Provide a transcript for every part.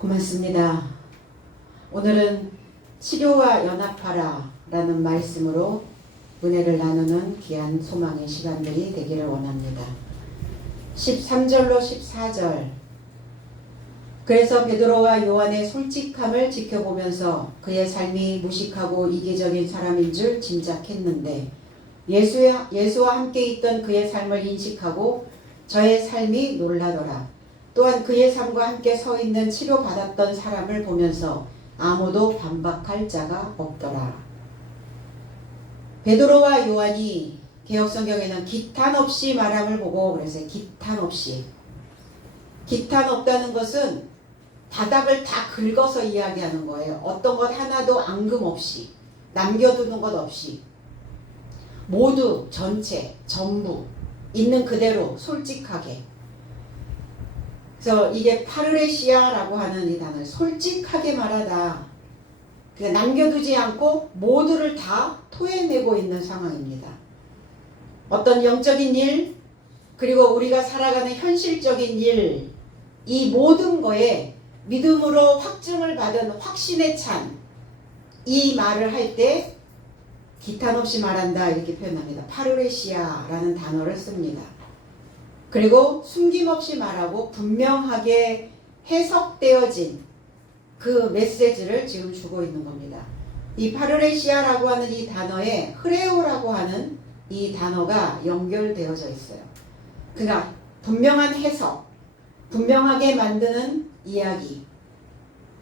고맙습니다. 오늘은 치료와 연합하라 라는 말씀으로 은혜를 나누는 귀한 소망의 시간들이 되기를 원합니다. 13절로 14절. 그래서 베드로와 요한의 솔직함을 지켜보면서 그의 삶이 무식하고 이기적인 사람인 줄 짐작했는데 예수와 함께 있던 그의 삶을 인식하고 저의 삶이 놀라더라. 또한 그의 삶과 함께 서 있는 치료받았던 사람을 보면서 아무도 반박할 자가 없더라. 베드로와 요한이 개역성경에는 기탄 없이 말함을 보고 그래서 기탄 없이. 기탄 없다는 것은 바닥을 다 긁어서 이야기하는 거예요. 어떤 것 하나도 앙금 없이, 남겨두는 것 없이 모두 전체, 전부 있는 그대로 솔직하게. 그래서 이게 파르레시아라고 하는 이 단어를 솔직하게 말하다. 그러니까 남겨두지 않고 모두를 다 토해내고 있는 상황입니다. 어떤 영적인 일, 그리고 우리가 살아가는 현실적인 일, 이 모든 거에 믿음으로 확증을 받은 확신에 찬 이 말을 할 때 기탄 없이 말한다 이렇게 표현합니다. 파르레시아라는 단어를 씁니다. 그리고 숨김없이 말하고 분명하게 해석되어진 그 메시지를 지금 주고 있는 겁니다. 이 파르레시아라고 하는 이 단어에 흐레오라고 하는 이 단어가 연결되어져 있어요. 그러니까 분명한 해석, 분명하게 만드는 이야기.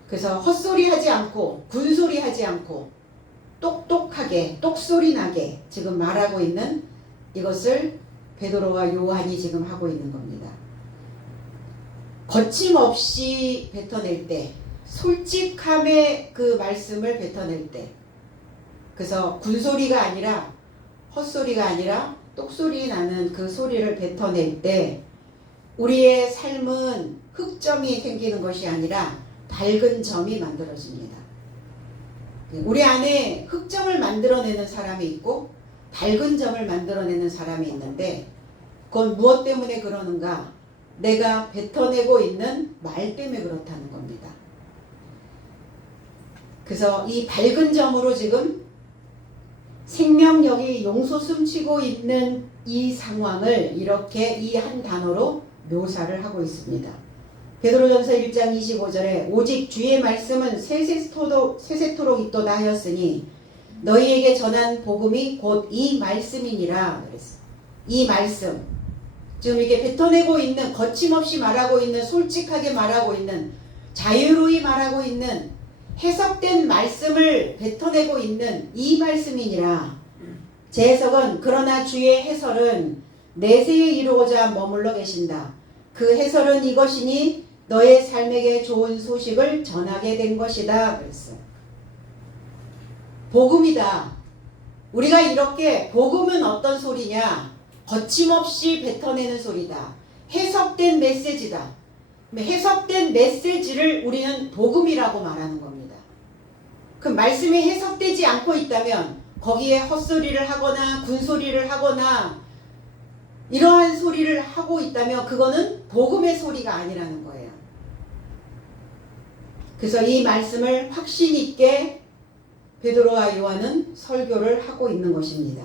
그래서 헛소리 하지 않고 군소리 하지 않고 똑똑하게 똑소리 나게 지금 말하고 있는 이것을 베드로와 요한이 지금 하고 있는 겁니다. 거침없이 뱉어낼 때, 솔직함의 그 말씀을 뱉어낼 때, 그래서 군소리가 아니라 헛소리가 아니라 똑소리 나는 그 소리를 뱉어낼 때 우리의 삶은 흑점이 생기는 것이 아니라 밝은 점이 만들어집니다. 우리 안에 흑점을 만들어내는 사람이 있고 밝은 점을 만들어내는 사람이 있는데 그건 무엇 때문에 그러는가? 내가 뱉어내고 있는 말 때문에 그렇다는 겁니다. 그래서 이 밝은 점으로 지금 생명력이 용솟 숨치고 있는 이 상황을 이렇게 이 한 단어로 묘사를 하고 있습니다. 베드로전서 1장 25절에 오직 주의 말씀은 세세토록 있도다 하였으니 너희에게 전한 복음이 곧 이 말씀이니라 그랬어요. 이 말씀. 지금 이게 뱉어내고 있는, 거침없이 말하고 있는, 솔직하게 말하고 있는, 자유로이 말하고 있는, 해석된 말씀을 뱉어내고 있는 이 말씀이니라. 제 해석은 그러나 주의 해설은 내세에 이루고자 머물러 계신다. 그 해설은 이것이니 너의 삶에게 좋은 소식을 전하게 된 것이다 그랬어요. 복음이다. 우리가 이렇게 복음은 어떤 소리냐? 거침없이 뱉어내는 소리다. 해석된 메시지다. 해석된 메시지를 우리는 복음이라고 말하는 겁니다. 그 말씀이 해석되지 않고 있다면 거기에 헛소리를 하거나 군소리를 하거나 이러한 소리를 하고 있다면 그거는 복음의 소리가 아니라는 거예요. 그래서 이 말씀을 확신 있게 베드로와 요한은 설교를 하고 있는 것입니다.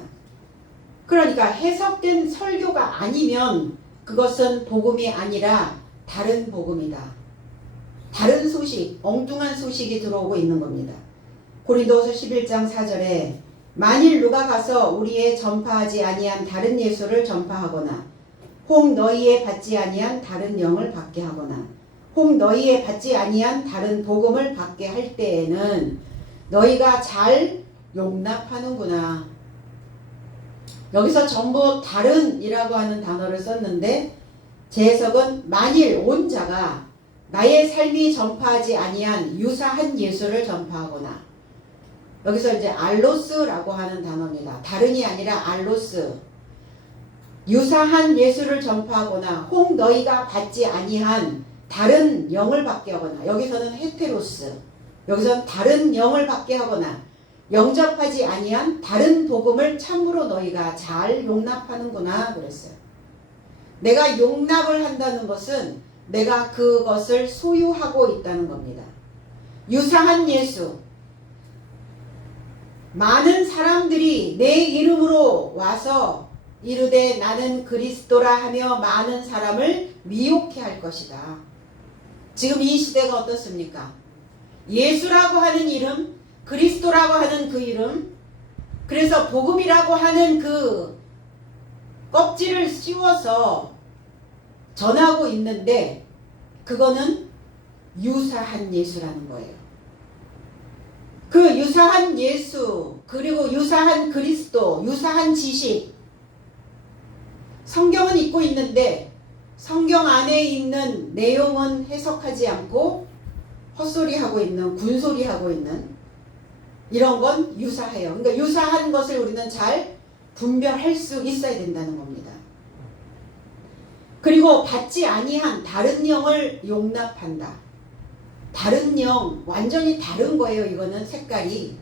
그러니까 해석된 설교가 아니면 그것은 복음이 아니라 다른 복음이다. 다른 소식, 엉뚱한 소식이 들어오고 있는 겁니다. 고린도후서 11장 4절에 만일 누가 가서 우리의 전파하지 아니한 다른 예수를 전파하거나 혹 너희의 받지 아니한 다른 영을 받게 하거나 혹 너희의 받지 아니한 다른 복음을 받게 할 때에는 너희가 잘 용납하는구나. 여기서 전부 다른이라고 하는 단어를 썼는데 제 해석은 만일 온 자가 나의 삶이 전파하지 아니한 유사한 예수를 전파하거나 여기서 이제 알로스라고 하는 단어입니다. 다른이 아니라 알로스. 유사한 예수를 전파하거나 혹 너희가 받지 아니한 다른 영을 받게 하거나 여기서는 헤테로스. 여기서는 다른 영을 받게 하거나 영접하지 아니한 다른 복음을 참으로 너희가 잘 용납하는구나 그랬어요. 내가 용납을 한다는 것은 내가 그것을 소유하고 있다는 겁니다. 유사한 예수. 많은 사람들이 내 이름으로 와서 이르되 나는 그리스도라 하며 많은 사람을 미혹해 할 것이다. 지금 이 시대가 어떻습니까? 예수라고 하는 이름, 그리스도라고 하는 그 이름, 그래서 복음이라고 하는 그 껍질을 씌워서 전하고 있는데 그거는 유사한 예수라는 거예요. 그 유사한 예수, 그리고 유사한 그리스도, 유사한 지식, 성경은 읽고 있는데 성경 안에 있는 내용은 해석하지 않고 헛소리하고 있는, 군소리하고 있는 이런 건 유사해요. 그러니까 유사한 것을 우리는 잘 분별할 수 있어야 된다는 겁니다. 그리고 받지 아니한 다른 영을 용납한다. 다른 영, 완전히 다른 거예요. 이거는 색깔이.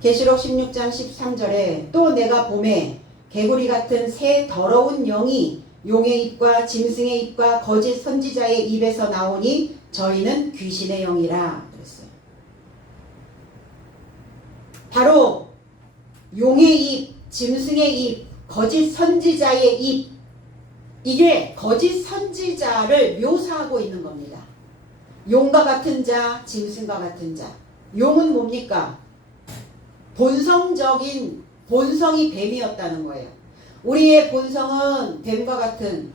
계시록 16장 13절에 또 내가 봄에 개구리 같은 새 더러운 영이 용의 입과 짐승의 입과 거짓 선지자의 입에서 나오니 저희는 귀신의 영이라 그랬어요. 바로 용의 입, 짐승의 입, 거짓 선지자의 입, 이게 거짓 선지자를 묘사하고 있는 겁니다. 용과 같은 자, 짐승과 같은 자. 용은 뭡니까? 본성이 뱀이었다는 거예요. 우리의 본성은 뱀과 같은,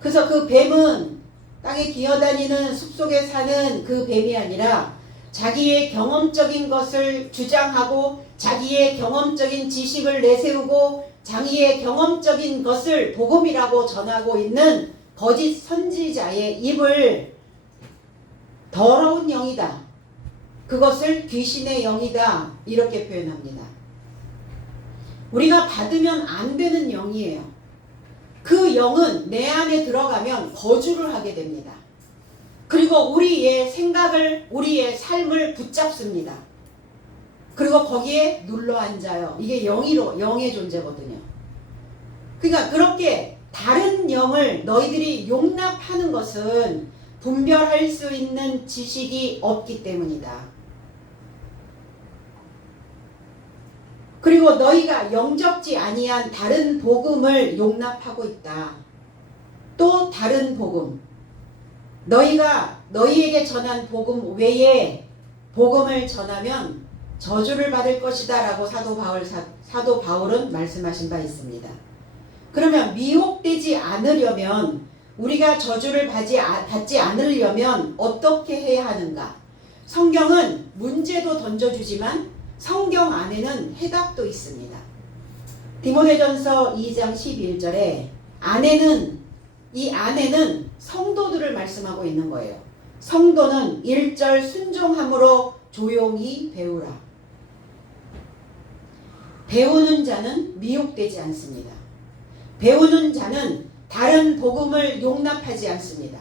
그래서 그 뱀은 땅에 기어다니는 숲속에 사는 그 뱀이 아니라 자기의 경험적인 것을 주장하고 자기의 경험적인 지식을 내세우고 자기의 경험적인 것을 복음이라고 전하고 있는 거짓 선지자의 입을 더러운 영이다. 그것을 귀신의 영이다. 이렇게 표현합니다. 우리가 받으면 안 되는 영이에요. 그 영은 내 안에 들어가면 거주를 하게 됩니다. 그리고 우리의 생각을, 우리의 삶을 붙잡습니다. 그리고 거기에 눌러 앉아요. 이게 영의 존재거든요. 그러니까 그렇게 다른 영을 너희들이 용납하는 것은 분별할 수 있는 지식이 없기 때문이다. 그리고 너희가 영접지 아니한 다른 복음을 용납하고 있다. 또 다른 복음. 너희가 너희에게 전한 복음 외에 복음을 전하면 저주를 받을 것이다 라고 사도 바울은 말씀하신 바 있습니다. 그러면 미혹되지 않으려면, 우리가 저주를 받지 않으려면 어떻게 해야 하는가? 성경은 문제도 던져주지만 성경 안에는 해답도 있습니다. 디모데전서 2장 11절에 이 안에는 성도들을 말씀하고 있는 거예요. 성도는 1절 순종함으로 조용히 배우라. 배우는 자는 미혹되지 않습니다. 배우는 자는 다른 복음을 용납하지 않습니다.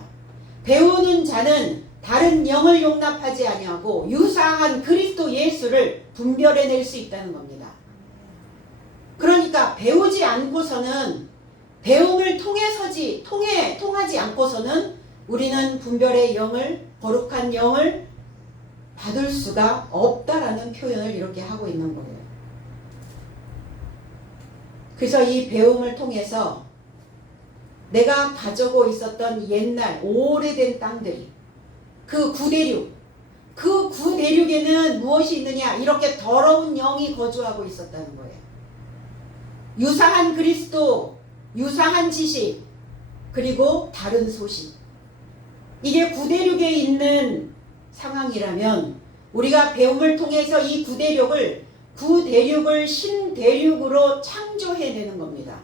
배우는 자는 다른 영을 용납하지 아니하고 유사한 그리스도 예수를 분별해낼 수 있다는 겁니다. 그러니까 배우지 않고서는, 배움을 통하지 않고서는 우리는 분별의 영을, 거룩한 영을 받을 수가 없다라는 표현을 이렇게 하고 있는 거예요. 그래서 이 배움을 통해서 내가 가지고 있었던 옛날 오래된 땅들이, 그 구대륙에는 무엇이 있느냐? 이렇게 더러운 영이 거주하고 있었다는 거예요. 유사한 그리스도, 유사한 지식, 그리고 다른 소식. 이게 구대륙에 있는 상황이라면 우리가 배움을 통해서 이 구대륙을 신대륙으로 창조해내는 겁니다.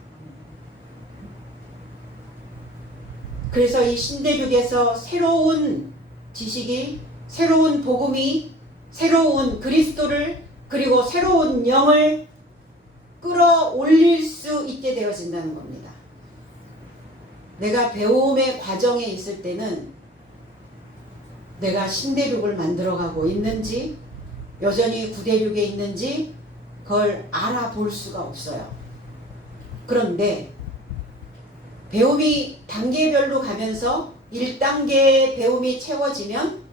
그래서 이 신대륙에서 새로운 지식이, 새로운 복음이, 새로운 그리스도를, 그리고 새로운 영을 끌어올릴 수 있게 되어진다는 겁니다. 내가 배움의 과정에 있을 때는 내가 신대륙을 만들어가고 있는지, 여전히 구대륙에 있는지 그걸 알아볼 수가 없어요. 그런데 배움이 단계별로 가면서 1단계의 배움이 채워지면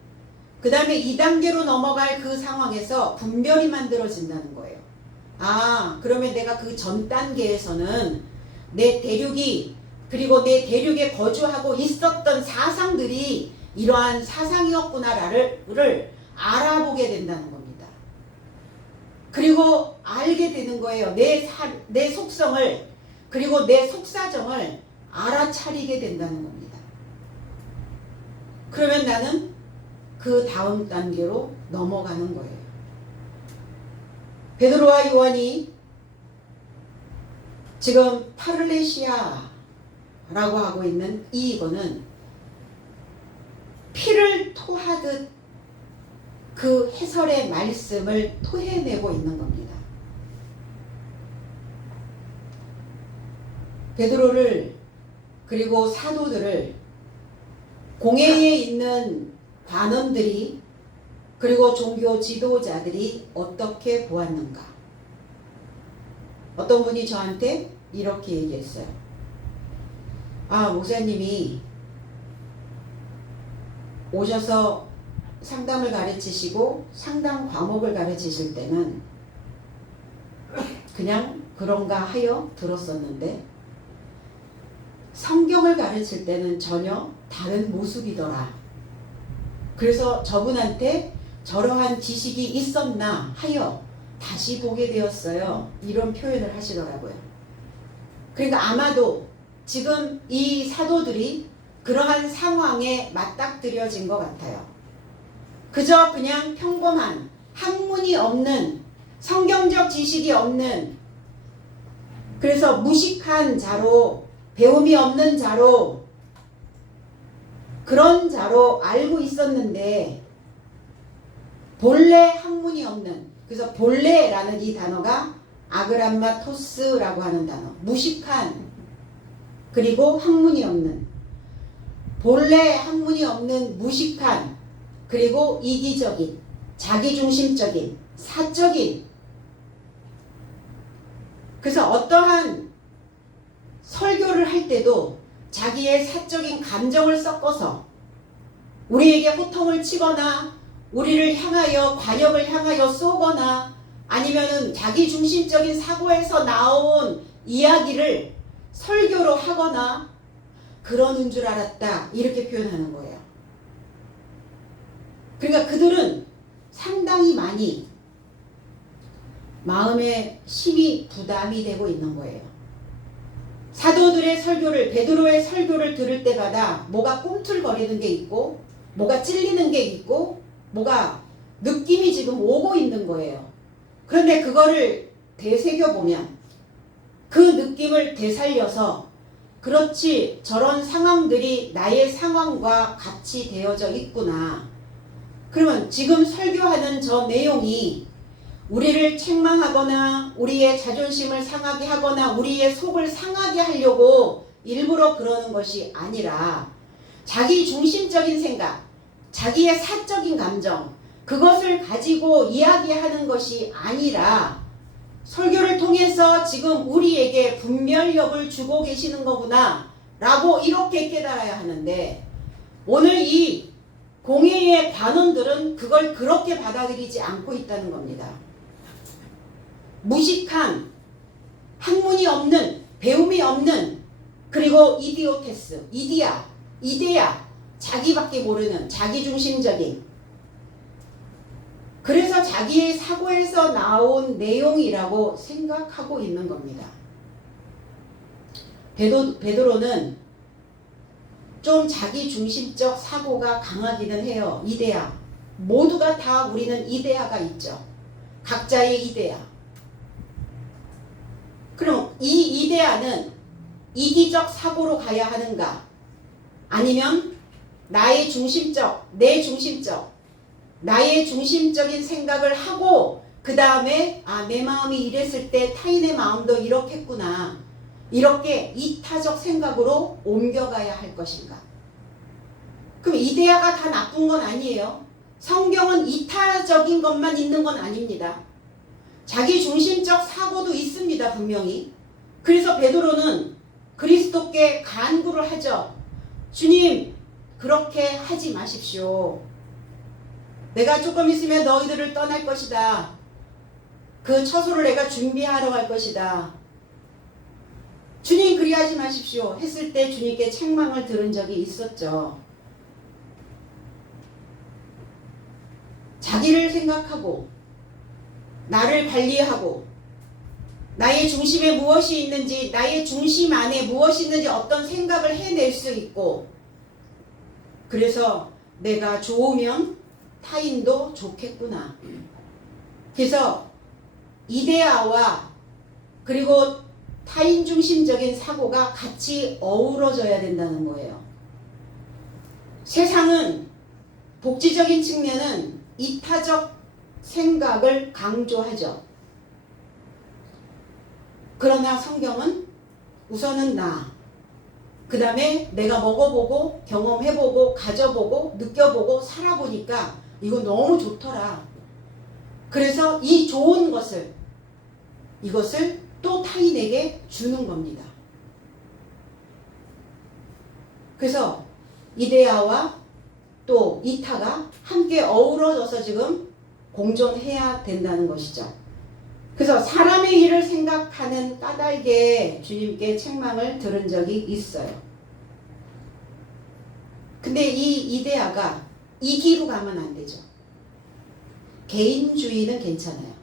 그 다음에 2단계로 넘어갈 그 상황에서 분별이 만들어진다는 거예요. 아, 그러면 내가 그 전 단계에서는 내 대륙이 그리고 내 대륙에 거주하고 있었던 사상들이 이러한 사상이었구나를 알아보게 된다는 겁니다. 그리고 알게 되는 거예요. 내 속성을 그리고 내 속사정을 알아차리게 된다는 겁니다. 그러면 나는 그 다음 단계로 넘어가는 거예요. 베드로와 요한이 지금 파를레시아라고 하고 있는 이거는 피를 토하듯 그 해설의 말씀을 토해내고 있는 겁니다. 베드로를 그리고 사도들을 공회에 있는 관원들이 그리고 종교 지도자들이 어떻게 보았는가? 어떤 분이 저한테 이렇게 얘기했어요. 아, 목사님이 오셔서 상담을 가르치시고 상담 과목을 가르치실 때는 그냥 그런가 하여 들었었는데 성경을 가르칠 때는 전혀 다른 모습이더라. 그래서 저분한테 저러한 지식이 있었나 하여 다시 보게 되었어요. 이런 표현을 하시더라고요. 그러니까 아마도 지금 이 사도들이 그러한 상황에 맞닥뜨려진 것 같아요. 그저 그냥 평범한 학문이 없는 성경적 지식이 없는 그래서 무식한 자로 배움이 없는 자로 그런 자로 알고 있었는데 본래 학문이 없는 그래서 본래라는 이 단어가 아그람마토스라고 하는 단어 무식한 그리고 학문이 없는 본래 학문이 없는 무식한 그리고 이기적인 자기중심적인 사적인 그래서 어떠한 설교를 할 때도 자기의 사적인 감정을 섞어서 우리에게 호통을 치거나 우리를 향하여 관역을 향하여 쏘거나 아니면은 자기중심적인 사고에서 나온 이야기를 설교로 하거나 그러는 줄 알았다 이렇게 표현하는 거예요. 그러니까 그들은 상당히 많이 마음에 힘이 부담이 되고 있는 거예요. 사도들의 설교를 베드로의 설교를 들을 때마다 뭐가 꿈틀거리는 게 있고 뭐가 찔리는 게 있고 뭐가 느낌이 지금 오고 있는 거예요. 그런데 그거를 되새겨보면 그 느낌을 되살려서 그렇지 저런 상황들이 나의 상황과 같이 되어져 있구나. 그러면 지금 설교하는 저 내용이 우리를 책망하거나 우리의 자존심을 상하게 하거나 우리의 속을 상하게 하려고 일부러 그러는 것이 아니라 자기 중심적인 생각, 자기의 사적인 감정 그것을 가지고 이야기하는 것이 아니라 설교를 통해서 지금 우리에게 분별력을 주고 계시는 거구나 라고 이렇게 깨달아야 하는데 오늘 이 공회의 관원들은 그걸 그렇게 받아들이지 않고 있다는 겁니다. 무식한 학문이 없는 배움이 없는 그리고 이디오테스 이데야 자기밖에 모르는 자기중심적인 그래서 자기의 사고에서 나온 내용이라고 생각하고 있는 겁니다. 베드로는 좀 자기중심적 사고가 강하기는 해요. 이데야 모두가 다 우리는 이데야가 있죠. 각자의 이데야. 그럼 이 이데아는 이기적 사고로 가야 하는가? 아니면 나의 중심적, 내 중심적, 나의 중심적인 생각을 하고 그 다음에 아, 내 마음이 이랬을 때 타인의 마음도 이렇겠구나. 이렇게 이타적 생각으로 옮겨가야 할 것인가? 그럼 이데아가 다 나쁜 건 아니에요. 성경은 이타적인 것만 있는 건 아닙니다. 자기 중심적 사고도 있습니다. 분명히. 그래서 베드로는 그리스도께 간구를 하죠. 주님 그렇게 하지 마십시오. 내가 조금 있으면 너희들을 떠날 것이다. 그 처소를 내가 준비하러 갈 것이다. 주님 그리하지 마십시오 했을 때 주님께 책망을 들은 적이 있었죠. 자기를 생각하고 나를 관리하고 나의 중심에 무엇이 있는지, 나의 중심 안에 무엇이 있는지 어떤 생각을 해낼 수 있고, 그래서 내가 좋으면 타인도 좋겠구나. 그래서 이데아와 그리고 타인 중심적인 사고가 같이 어우러져야 된다는 거예요. 세상은 복지적인 측면은 이타적 생각을 강조하죠. 그러나 성경은 우선은 나, 그 다음에 내가 먹어보고 경험해보고 가져보고 느껴보고 살아보니까 이거 너무 좋더라. 그래서 이 좋은 것을, 이것을 또 타인에게 주는 겁니다. 그래서 이데아와 또 이타가 함께 어우러져서 지금 공존해야 된다는 것이죠. 그래서 사람의 일을 생각하는 까닭에 주님께 책망을 들은 적이 있어요. 근데 이 이데아가 이 길로 가면 안 되죠. 개인주의는 괜찮아요.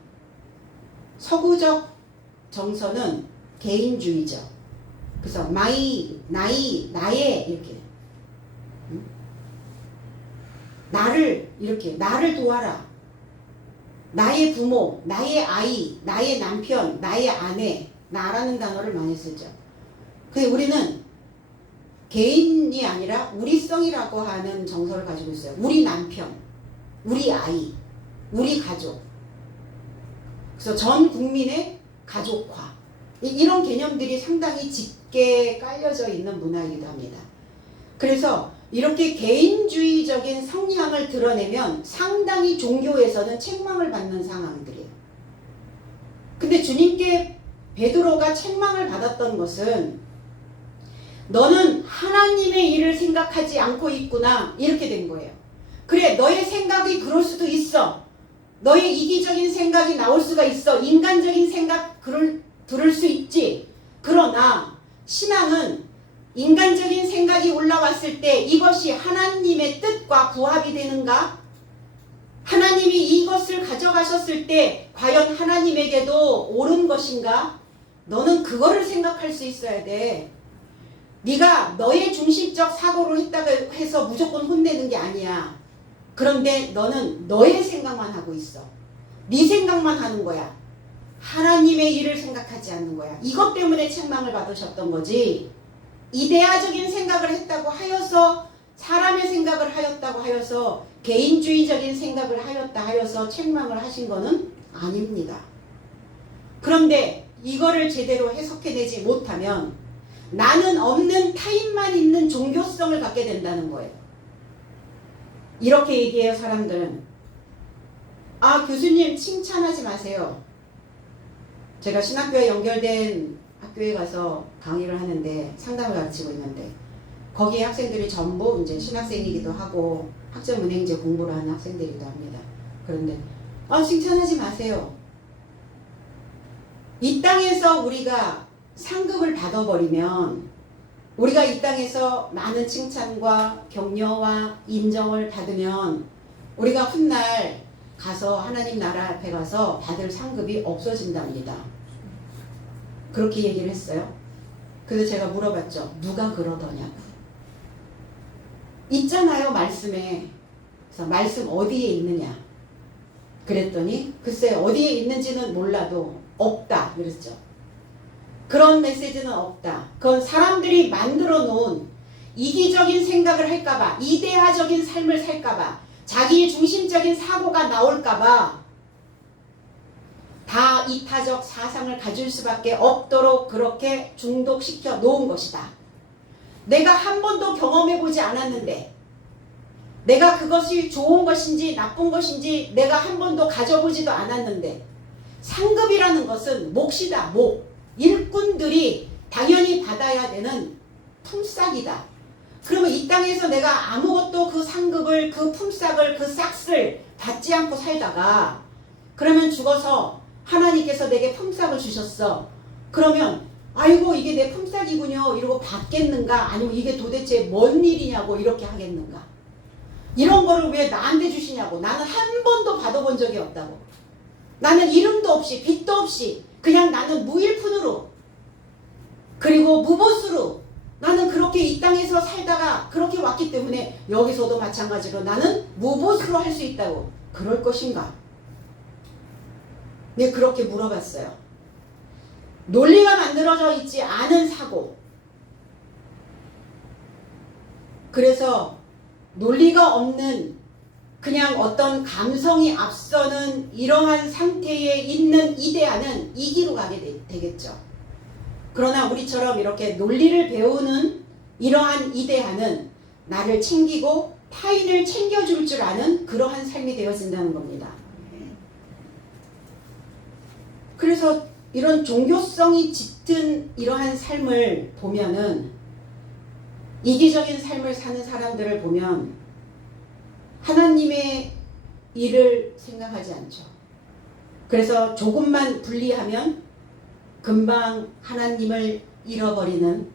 서구적 정서는 개인주의죠. 그래서 나의 이렇게 나를 도와라. 나의 부모, 나의 아이, 나의 남편, 나의 아내, 나라는 단어를 많이 쓰죠. 근데 우리는 개인이 아니라 우리성이라고 하는 정서를 가지고 있어요. 우리 남편, 우리 아이, 우리 가족. 그래서 전 국민의 가족화. 이런 개념들이 상당히 짙게 깔려져 있는 문화이기도 합니다. 그래서 이렇게 개인주의적인 성향을 드러내면 상당히 종교에서는 책망을 받는 상황들이에요. 근데 주님께 베드로가 책망을 받았던 것은 너는 하나님의 일을 생각하지 않고 있구나, 이렇게 된 거예요. 그래, 너의 생각이 그럴 수도 있어. 너의 이기적인 생각이 나올 수가 있어. 인간적인 생각 들을 수 있지. 그러나 신앙은 인간적인 생각이 올라왔을 때 이것이 하나님의 뜻과 부합이 되는가? 하나님이 이것을 가져가셨을 때 과연 하나님에게도 옳은 것인가? 너는 그거를 생각할 수 있어야 돼. 네가 너의 중심적 사고로 했다고 해서 무조건 혼내는 게 아니야. 그런데 너는 너의 생각만 하고 있어. 네 생각만 하는 거야. 하나님의 일을 생각하지 않는 거야. 이것 때문에 책망을 받으셨던 거지. 이데아적인 생각을 했다고 하여서, 사람의 생각을 하였다고 하여서, 개인주의적인 생각을 하였다 하여서 책망을 하신 거는 아닙니다. 그런데 이거를 제대로 해석해내지 못하면 나는 없는 타인만 있는 종교성을 갖게 된다는 거예요. 이렇게 얘기해요, 사람들은. 아, 교수님 칭찬하지 마세요. 제가 신학교에 연결된 학교에 가서 강의를 하는데, 상담을 가르치고 있는데, 거기에 학생들이 전부 이제 신학생이기도 하고 학점은행제 공부를 하는 학생들이기도 합니다. 그런데 칭찬하지 마세요. 이 땅에서 우리가 상급을 받아버리면, 우리가 이 땅에서 많은 칭찬과 격려와 인정을 받으면 우리가 훗날 가서 하나님 나라 앞에 가서 받을 상급이 없어진답니다. 그렇게 얘기를 했어요. 그래서 제가 물어봤죠. 누가 그러더냐고. 있잖아요, 말씀에. 그래서 말씀 어디에 있느냐. 그랬더니 글쎄 어디에 있는지는 몰라도 없다 그랬죠. 그런 메시지는 없다. 그건 사람들이 만들어 놓은 이기적인 생각을 할까봐, 이데아적인 삶을 살까봐, 자기의 중심적인 사고가 나올까봐 다 이타적 사상을 가질 수밖에 없도록 그렇게 중독시켜 놓은 것이다. 내가 한 번도 경험해보지 않았는데, 내가 그것이 좋은 것인지 나쁜 것인지 내가 한 번도 가져보지도 않았는데, 상급이라는 것은 몫이다, 몫. 일꾼들이 당연히 받아야 되는 품삯이다. 그러면 이 땅에서 내가 아무것도 그 상급을, 그 품삯을, 그 싹을 받지 않고 살다가 그러면 죽어서 하나님께서 내게 품삯을 주셨어. 그러면 아이고 이게 내 품삯이군요 이러고 받겠는가? 아니면 이게 도대체 뭔 일이냐고 이렇게 하겠는가? 이런 거를 왜 나한테 주시냐고. 나는 한 번도 받아본 적이 없다고. 나는 이름도 없이 빚도 없이 그냥 나는 무일푼으로 그리고 무보수로 나는 그렇게 이 땅에서 살다가 그렇게 왔기 때문에 여기서도 마찬가지로 나는 무보수로 할 수 있다고. 그럴 것인가? 네, 그렇게 물어봤어요. 논리가 만들어져 있지 않은 사고. 그래서 논리가 없는 그냥 어떤 감성이 앞서는 이러한 상태에 있는 이데아는 이기로 가게 되겠죠. 그러나 우리처럼 이렇게 논리를 배우는 이러한 이데아는 나를 챙기고 타인을 챙겨줄 줄 아는 그러한 삶이 되어진다는 겁니다. 그래서 이런 종교성이 짙은 이러한 삶을 보면은 이기적인 삶을 사는 사람들을 보면 하나님의 일을 생각하지 않죠. 그래서 조금만 분리하면 금방 하나님을 잃어버리는,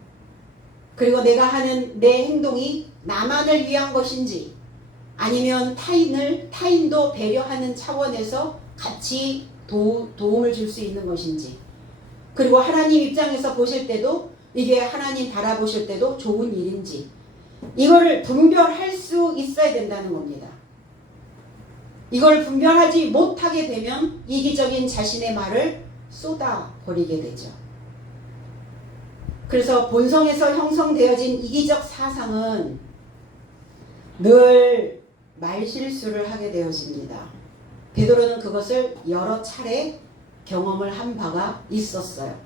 그리고 내가 하는 내 행동이 나만을 위한 것인지 아니면 타인도 배려하는 차원에서 같이 도움을 줄 수 있는 것인지, 그리고 하나님 입장에서 보실 때도 이게 하나님 바라보실 때도 좋은 일인지 이거를 분별할 수 있어야 된다는 겁니다. 이걸 분별하지 못하게 되면 이기적인 자신의 말을 쏟아버리게 되죠. 그래서 본성에서 형성되어진 이기적 사상은 늘 말실수를 하게 되어집니다. 베드로는 그것을 여러 차례 경험을 한 바가 있었어요.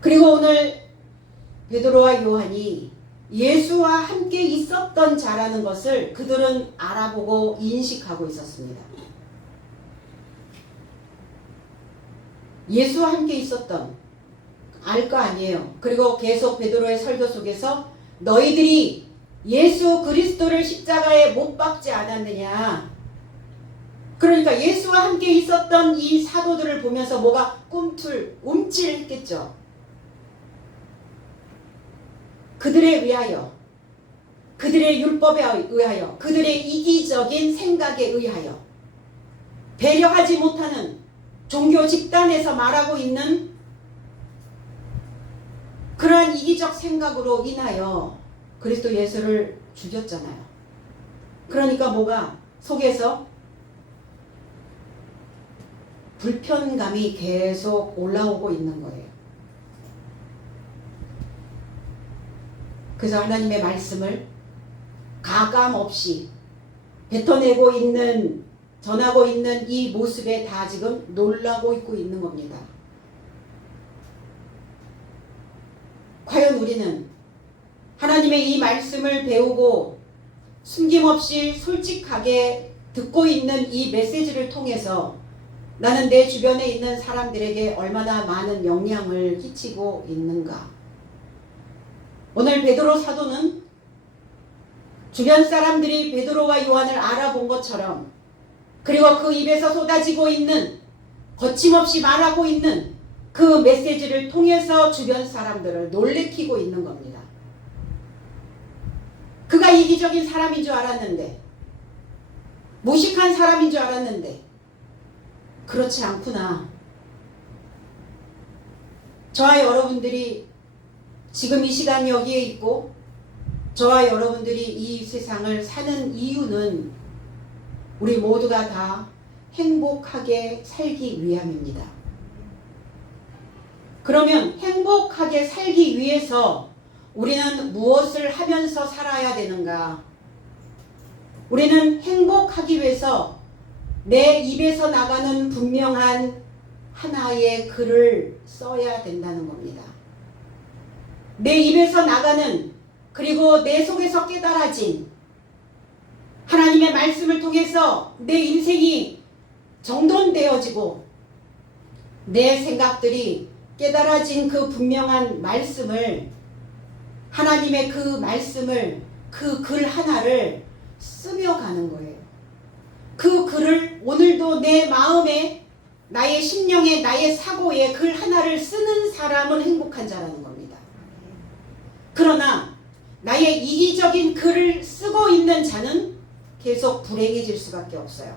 그리고 오늘 베드로와 요한이 예수와 함께 있었던 자라는 것을 그들은 알아보고 인식하고 있었습니다. 예수와 함께 있었던, 알 거 아니에요. 그리고 계속 베드로의 설교 속에서 너희들이 예수 그리스도를 십자가에 못 박지 않았느냐. 그러니까 예수와 함께 있었던 이 사도들을 보면서 뭐가 움찔했겠죠. 그들에 의하여, 그들의 율법에 의하여, 그들의 이기적인 생각에 의하여 배려하지 못하는 종교 집단에서 말하고 있는 그러한 이기적 생각으로 인하여 그리스도 예수를 죽였잖아요. 그러니까 뭐가 속에서 불편감이 계속 올라오고 있는 거예요. 그래서 하나님의 말씀을 가감 없이 뱉어내고 있는, 전하고 있는 이 모습에 다 지금 놀라고 있고 있는 겁니다. 과연 우리는 하나님의 이 말씀을 배우고 숨김없이 솔직하게 듣고 있는 이 메시지를 통해서 나는 내 주변에 있는 사람들에게 얼마나 많은 영향을 끼치고 있는가? 오늘 베드로 사도는 주변 사람들이 베드로와 요한을 알아본 것처럼, 그리고 그 입에서 쏟아지고 있는, 거침없이 말하고 있는 그 메시지를 통해서 주변 사람들을 놀래키고 있는 겁니다. 그가 이기적인 사람인 줄 알았는데, 무식한 사람인 줄 알았는데 그렇지 않구나. 저와 여러분들이 지금 이 시간 여기에 있고 저와 여러분들이 이 세상을 사는 이유는 우리 모두가 다 행복하게 살기 위함입니다. 그러면 행복하게 살기 위해서 우리는 무엇을 하면서 살아야 되는가? 우리는 행복하기 위해서 내 입에서 나가는 분명한 하나의 글을 써야 된다는 겁니다. 내 입에서 나가는, 그리고 내 속에서 깨달아진 하나님의 말씀을 통해서 내 인생이 정돈되어지고 내 생각들이 깨달아진 그 분명한 말씀을 하나님의 그 말씀을, 그 글 하나를 스며가는 거예요. 그 글을 오늘도 내 마음에, 나의 심령에, 나의 사고에 글 하나를 쓰는 사람은 행복한 자라는 겁니다. 그러나 나의 이기적인 글을 쓰고 있는 자는 계속 불행해질 수밖에 없어요.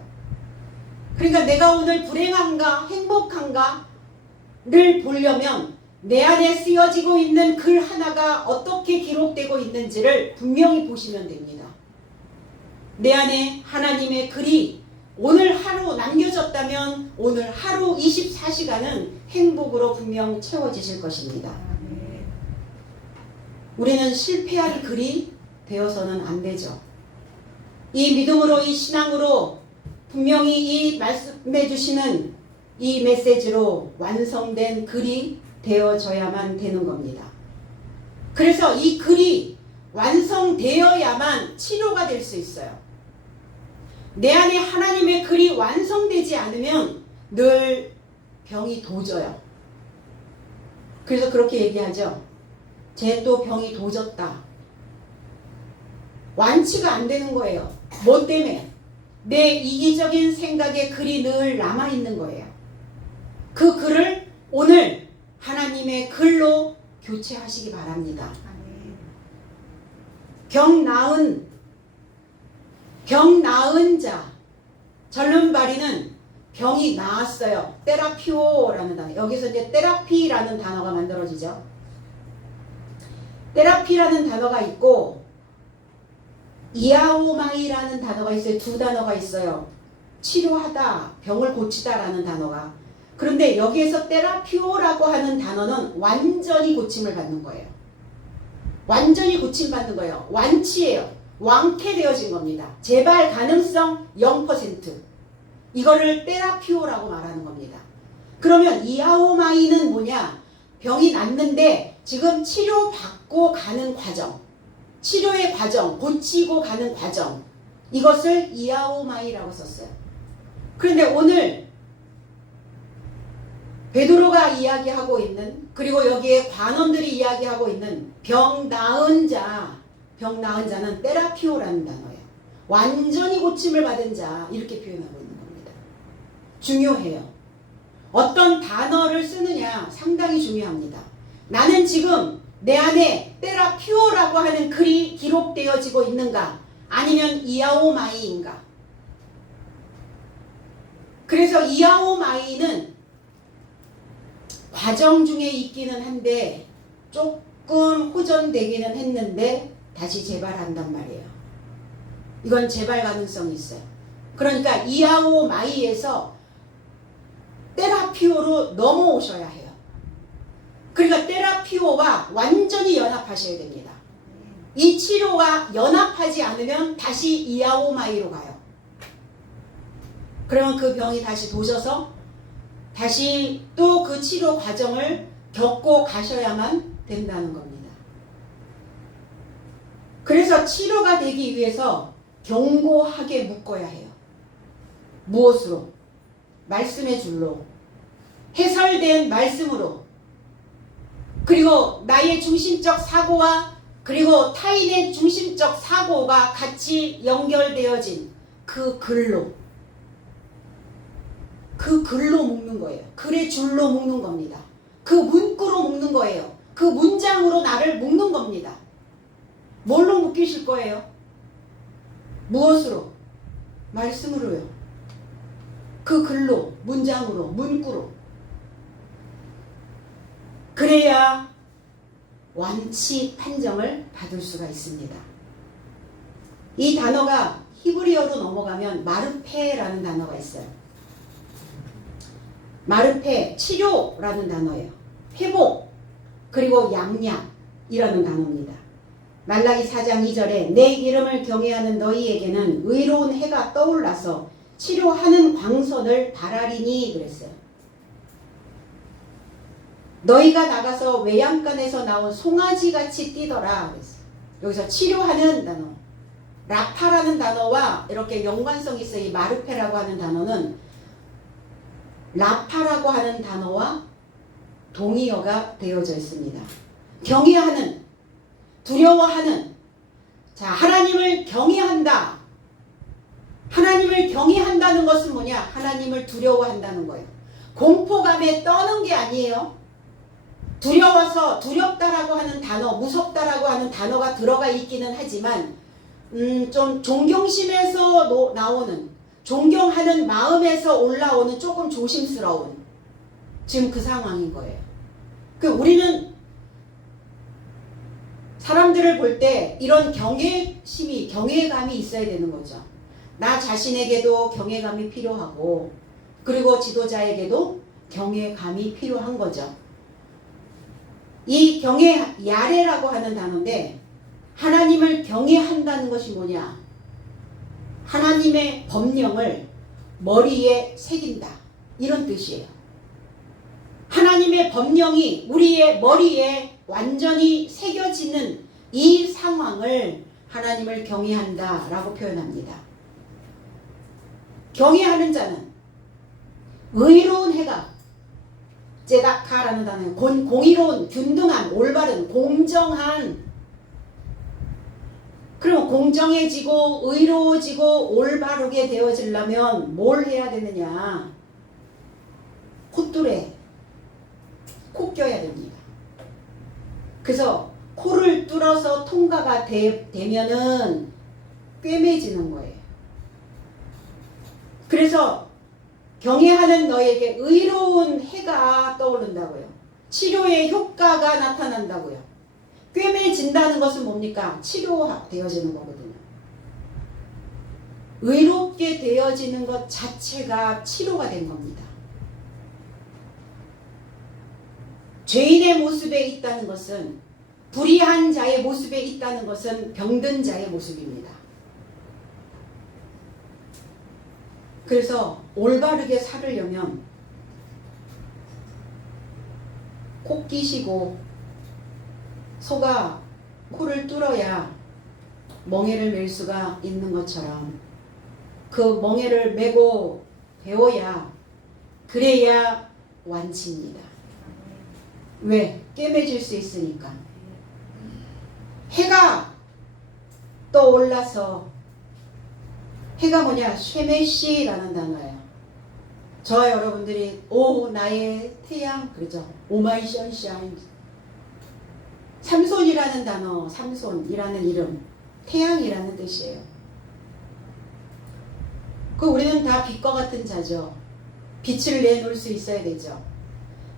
그러니까 내가 오늘 불행한가 행복한가를 보려면 내 안에 쓰여지고 있는 글 하나가 어떻게 기록되고 있는지를 분명히 보시면 됩니다. 내 안에 하나님의 글이 오늘 하루 남겨졌다면 오늘 하루 24시간은 행복으로 분명 채워지실 것입니다. 우리는 실패할 글이 되어서는 안 되죠. 이 믿음으로, 이 신앙으로 분명히 이 말씀해 주시는 이 메시지로 완성된 글이 되어져야만 되는 겁니다. 그래서 이 글이 완성되어야만 치료가 될 수 있어요. 내 안에 하나님의 글이 완성되지 않으면 늘 병이 도져요. 그래서 그렇게 얘기하죠. 쟤 또 병이 도졌다. 완치가 안 되는 거예요. 뭐 때문에? 내 이기적인 생각에 글이 늘 남아있는 거예요. 그 글을 오늘 하나님의 글로 교체하시기 바랍니다. 병 나은 자, 절름발이는 병이 나았어요. 테라피오라는 단어. 여기서 이제 테라피라는 단어가 만들어지죠. 테라피라는 단어가 있고 이아오마이라는 단어가 있어요. 두 단어가 있어요. 치료하다, 병을 고치다라는 단어가. 그런데 여기에서 테라피오라고 하는 단어는 완전히 고침을 받는 거예요. 완전히 고침받는 거예요. 완치예요. 완쾌되어진 겁니다. 재발 가능성 0%. 이거를 테라피오라고 말하는 겁니다. 그러면 이아오마이는 뭐냐? 병이 났는데 지금 치료받고 가는 과정, 치료의 과정, 고치고 가는 과정, 이것을 이아오마이라고 썼어요. 그런데 오늘 베드로가 이야기하고 있는, 그리고 여기에 관원들이 이야기하고 있는 병 나은 자는 테라피오라는 단어예요. 완전히 고침을 받은 자, 이렇게 표현하고 있는 겁니다. 중요해요. 어떤 단어를 쓰느냐 상당히 중요합니다. 나는 지금 내 안에 테라피오라고 하는 글이 기록되어지고 있는가, 아니면 이아오마이인가. 그래서 이아오마이는 과정 중에 있기는 한데 조금 호전되기는 했는데 다시 재발한단 말이에요. 이건 재발 가능성이 있어요. 그러니까 이아오마이에서 테라피오로 넘어오셔야 해요. 그러니까 테라피오와 완전히 연합하셔야 됩니다. 이 치료와 연합하지 않으면 다시 이아오마이로 가요. 그러면 그 병이 다시 도져서 다시 또 그 치료 과정을 겪고 가셔야만 된다는 겁니다. 그래서 치료가 되기 위해서 견고하게 묶어야 해요. 무엇으로? 말씀의 줄로, 해설된 말씀으로, 그리고 나의 중심적 사고와 그리고 타인의 중심적 사고가 같이 연결되어진 그 글로, 그 글로 묶는 거예요. 글의 줄로 묶는 겁니다. 그 문구로 묶는 거예요. 그 문장으로 나를 묶는 겁니다. 뭘로 묶이실 거예요? 무엇으로? 말씀으로요. 그 글로, 문장으로, 문구로. 그래야 완치 판정을 받을 수가 있습니다. 이 단어가 히브리어로 넘어가면 마르페라는 단어가 있어요. 마르페, 치료라는 단어예요. 회복, 그리고 양약이라는 단어입니다. 말라기 4장 2절에 내 이름을 경외하는 너희에게는 의로운 해가 떠올라서 치료하는 광선을 발하리니 그랬어요. 너희가 나가서 외양간에서 나온 송아지같이 뛰더라 그랬어요. 여기서 치료하는 단어, 라파라는 단어와 이렇게 연관성이 있어요. 이 마르페라고 하는 단어는 라파라고 하는 단어와 동의어가 되어져 있습니다. 경외하는, 두려워하는. 자, 하나님을 경외한다. 하나님을 경외한다는 것은 뭐냐? 하나님을 두려워한다는 거예요. 공포감에 떠는 게 아니에요. 두려워서 두렵다라고 하는 단어, 무섭다라고 하는 단어가 들어가 있기는 하지만 좀 존경심에서 나오는, 존경하는 마음에서 올라오는 조금 조심스러운 지금 그 상황인 거예요. 우리는 사람들을 볼 때 이런 경외심이, 경외감이 있어야 되는 거죠. 나 자신에게도 경외감이 필요하고, 그리고 지도자에게도 경외감이 필요한 거죠. 이 야레라고 하는 단어인데, 하나님을 경외한다는 것이 뭐냐? 하나님의 법령을 머리에 새긴다, 이런 뜻이에요. 하나님의 법령이 우리의 머리에 완전히 새겨지는 이 상황을 하나님을 경외한다 라고 표현합니다. 경외하는 자는 의로운 해가, 제다카라는 단어는 공의로운, 균등한, 올바른, 공정한. 그럼 공정해지고 의로워지고 올바르게 되어지려면 뭘 해야 되느냐? 콧뚜레, 코 껴야 됩니다. 그래서 코를 뚫어서 통과가 되면은 꿰매지는 거예요. 그래서 경외하는 너에게 의로운 해가 떠오른다고요. 치료의 효과가 나타난다고요. 꿰매진다는 것은 뭡니까? 치료되어지는 거거든요. 의롭게 되어지는 것 자체가 치료가 된 겁니다. 죄인의 모습에 있다는 것은, 불의한 자의 모습에 있다는 것은 병든 자의 모습입니다. 그래서 올바르게 살으려면 코 끼시고 소가 코를 뚫어야 멍에를 맬 수가 있는 것처럼, 그 멍에를 메고 배워야, 그래야 완치입니다. 왜? 꿰매질 수 있으니까. 해가 떠올라서, 해가 뭐냐? 쉐메시라는 단어예요. 저와 여러분들이 오 나의 태양 그러죠. 오 마이 선샤인. 삼손이라는 단어, 삼손이라는 이름, 태양이라는 뜻이에요. 우리는 다 빛과 같은 자죠. 빛을 내놓을 수 있어야 되죠.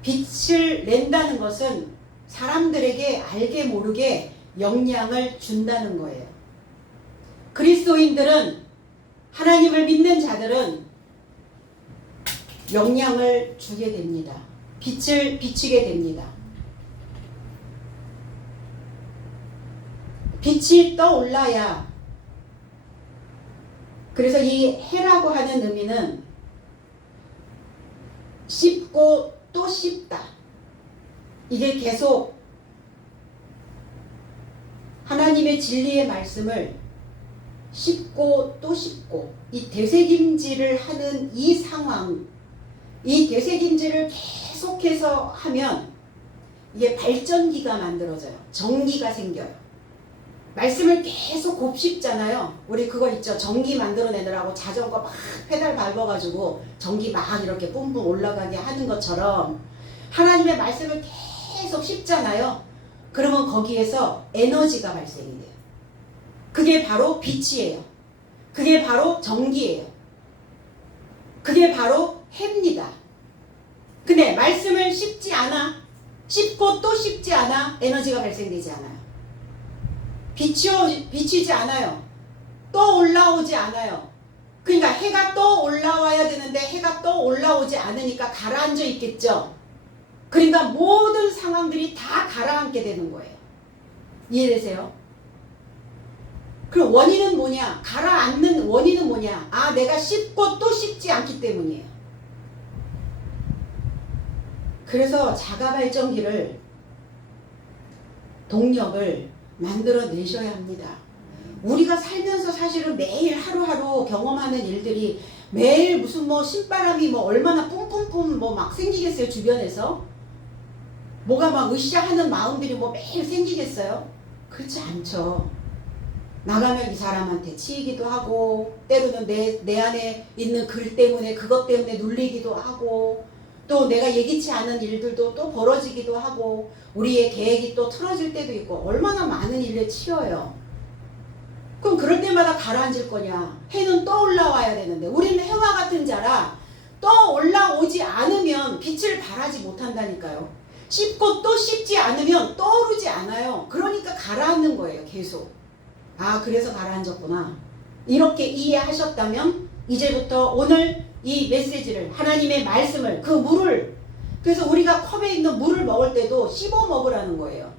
빛을 낸다는 것은 사람들에게 알게 모르게 영향을 준다는 거예요. 그리스도인들은, 하나님을 믿는 자들은 영향을 주게 됩니다. 빛을 비추게 됩니다. 빛이 떠올라야. 그래서 이 해라고 하는 의미는 씹고 또 씹다. 이게 계속 하나님의 진리의 말씀을 씹고 또 씹고, 이 되새김질을 하는 이 상황, 이 되새김질을 계속해서 하면 이게 발전기가 만들어져요. 전기가 생겨요. 말씀을 계속 곱씹잖아요. 우리 그거 있죠. 전기 만들어내느라고 자전거 막 페달 밟아가지고 전기 막 이렇게 뿜뿜 올라가게 하는 것처럼 하나님의 말씀을 계속 씹잖아요. 그러면 거기에서 에너지가 발생이 돼요. 그게 바로 빛이에요. 그게 바로 전기예요. 그게 바로 해입니다. 근데 말씀을 씹지 않아. 씹고 또 씹지 않아. 에너지가 발생되지 않아요. 비치지 않아요. 또 올라오지 않아요. 그러니까 해가 또 올라와야 되는데 해가 또 올라오지 않으니까 가라앉아 있겠죠. 그러니까 모든 상황들이 다 가라앉게 되는 거예요. 이해되세요? 그럼 원인은 뭐냐? 가라앉는 원인은 뭐냐? 아, 내가 씹고 또 씹지 않기 때문이에요. 그래서 자가발전기를, 동력을 만들어내셔야 합니다. 우리가 살면서 사실은 매일 하루하루 경험하는 일들이, 매일 무슨 신바람이 얼마나 뿜뿜뿜 막 생기겠어요. 주변에서 뭐가 막 으쌰하는 마음들이 매일 생기겠어요. 그렇지 않죠. 나가면 이 사람한테 치이기도 하고 때로는 내 안에 있는 글 때문에 그것 때문에 눌리기도 하고 또 내가 예기치 않은 일들도 또 벌어지기도 하고 우리의 계획이 또 틀어질 때도 있고 얼마나 많은 일에 치여요. 그럼 그럴 때마다 가라앉을 거냐? 해는 떠 올라와야 되는데 우리는 해와 같은 자라 떠 올라오지 않으면 빛을 발하지 못한다니까요. 씹고 또 씹지 않으면 떠오르지 않아요. 그러니까 가라앉는 거예요. 계속. 아, 그래서 가라앉았구나. 이렇게 이해하셨다면 이제부터 오늘 이 메시지를 하나님의 말씀을 그 물을 그래서 우리가 컵에 있는 물을 먹을 때도 씹어 먹으라는 거예요.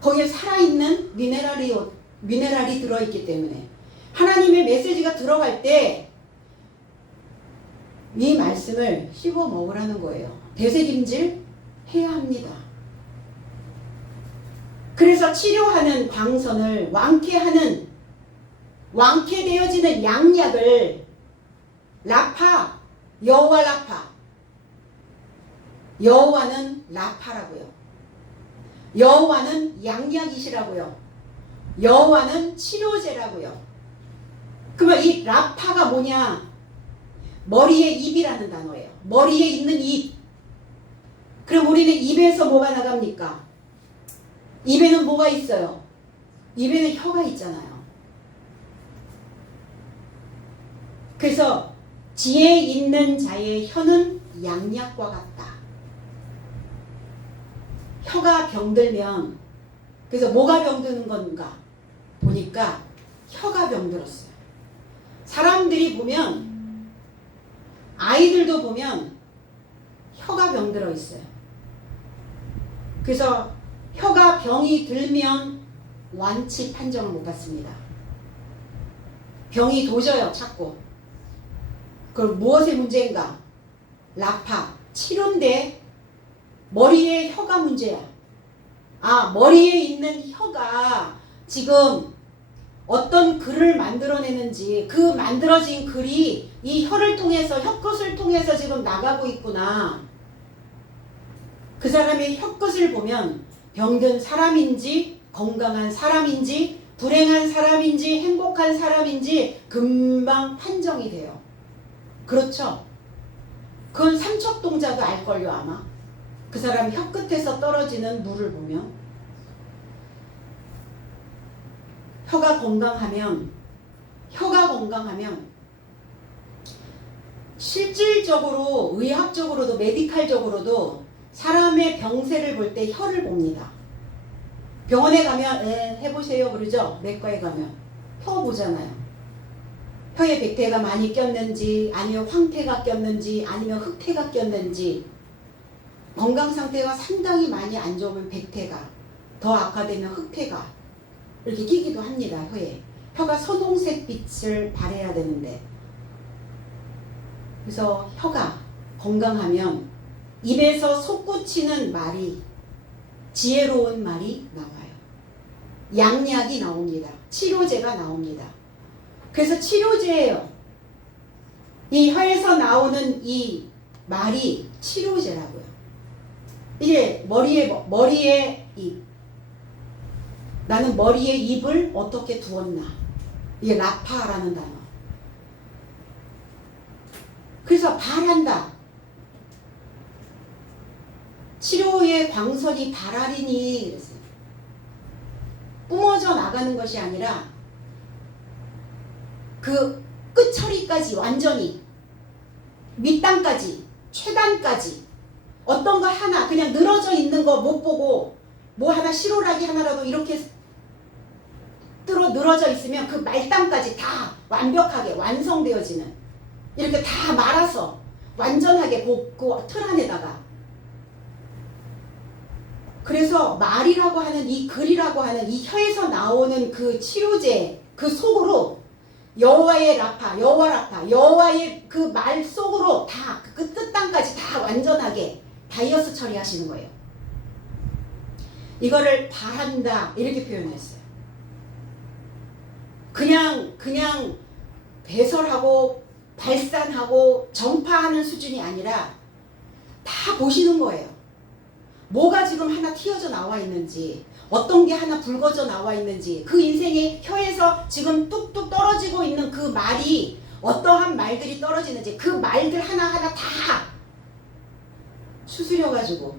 거기에 살아있는 미네랄이 들어있기 때문에 하나님의 메시지가 들어갈 때 이 말씀을 씹어 먹으라는 거예요. 되새김질 해야 합니다. 그래서 치료하는 광선을 완쾌되어지는 양약을 라파, 여호와 라파, 여호와는 라파라고요. 여호와는 양약이시라고요. 여호와는 치료제라고요. 그러면 이 라파가 뭐냐? 머리에 입이라는 단어예요. 머리에 있는 입. 그럼 우리는 입에서 뭐가 나갑니까? 입에는 뭐가 있어요? 입에는 혀가 있잖아요. 그래서 지혜 있는 자의 혀는 양약과 같다. 혀가 병들면 그래서 뭐가 병드는 건가? 보니까 혀가 병들었어요. 사람들이 보면 아이들도 보면 혀가 병들어 있어요. 그래서 혀가 병이 들면 완치 판정을 못 받습니다. 병이 도져요, 자꾸. 그럼 무엇의 문제인가? 라파, 치료인데 머리에 혀가 문제야. 아, 머리에 있는 혀가 지금 어떤 글을 만들어내는지 그 만들어진 글이 이 혀를 통해서 혀끝을 통해서 지금 나가고 있구나. 그 사람의 혀끝을 보면 병든 사람인지 건강한 사람인지 불행한 사람인지 행복한 사람인지 금방 판정이 돼요. 그렇죠? 그건 삼척동자도 알걸요 아마. 그 사람 혀끝에서 떨어지는 물을 보면. 혀가 건강하면 실질적으로 의학적으로도 메디칼적으로도 사람의 병세를 볼 때 혀를 봅니다. 병원에 가면 해보세요 그러죠. 내과에 가면 혀 보잖아요. 혀에 백태가 많이 꼈는지 아니면 황태가 꼈는지 아니면 흑태가 꼈는지 건강 상태가 상당히 많이 안 좋으면 백태가 더 악화되면 흑태가 이렇게 끼기도 합니다. 혀에. 혀가 선홍색 빛을 발해야 되는데 그래서 혀가 건강하면 입에서 솟구치는 말이 지혜로운 말이 나와요. 양약이 나옵니다. 치료제가 나옵니다. 그래서 치료제예요. 이 혀에서 나오는 이 말이 치료제라고요. 이게 머리에 입. 나는 머리에 입을 어떻게 두었나. 이게 라파라는 단어. 그래서 발한다. 치료의 광선이 발하리니 그랬어요. 뿜어져 나가는 것이 아니라 그 끝처리까지 완전히 밑단까지 최단까지 어떤 거 하나 그냥 늘어져 있는 거 못 보고 뭐 하나 시로라기 하나라도 이렇게 늘어져 있으면 그 말단까지 다 완벽하게 완성되어지는 이렇게 다 말아서 완전하게 그 틀 안에다가 그래서 말이라고 하는 이 글이라고 하는 이 혀에서 나오는 그 치료제 그 속으로 여호와의 라파 여호와 라파 여호와의 그 말 속으로 다 그 끝단까지 다 완전하게 다이어스 처리하시는 거예요. 이거를 발한다 이렇게 표현했어요. 그냥 배설하고 발산하고 전파하는 수준이 아니라 다 보시는 거예요. 뭐가 지금 하나 튀어져 나와 있는지, 어떤 게 하나 붉어져 나와 있는지, 그 인생의 혀에서 지금 뚝뚝 떨어지고 있는 그 말이 어떠한 말들이 떨어지는지 그 말들 하나하나 다 추스려가지고,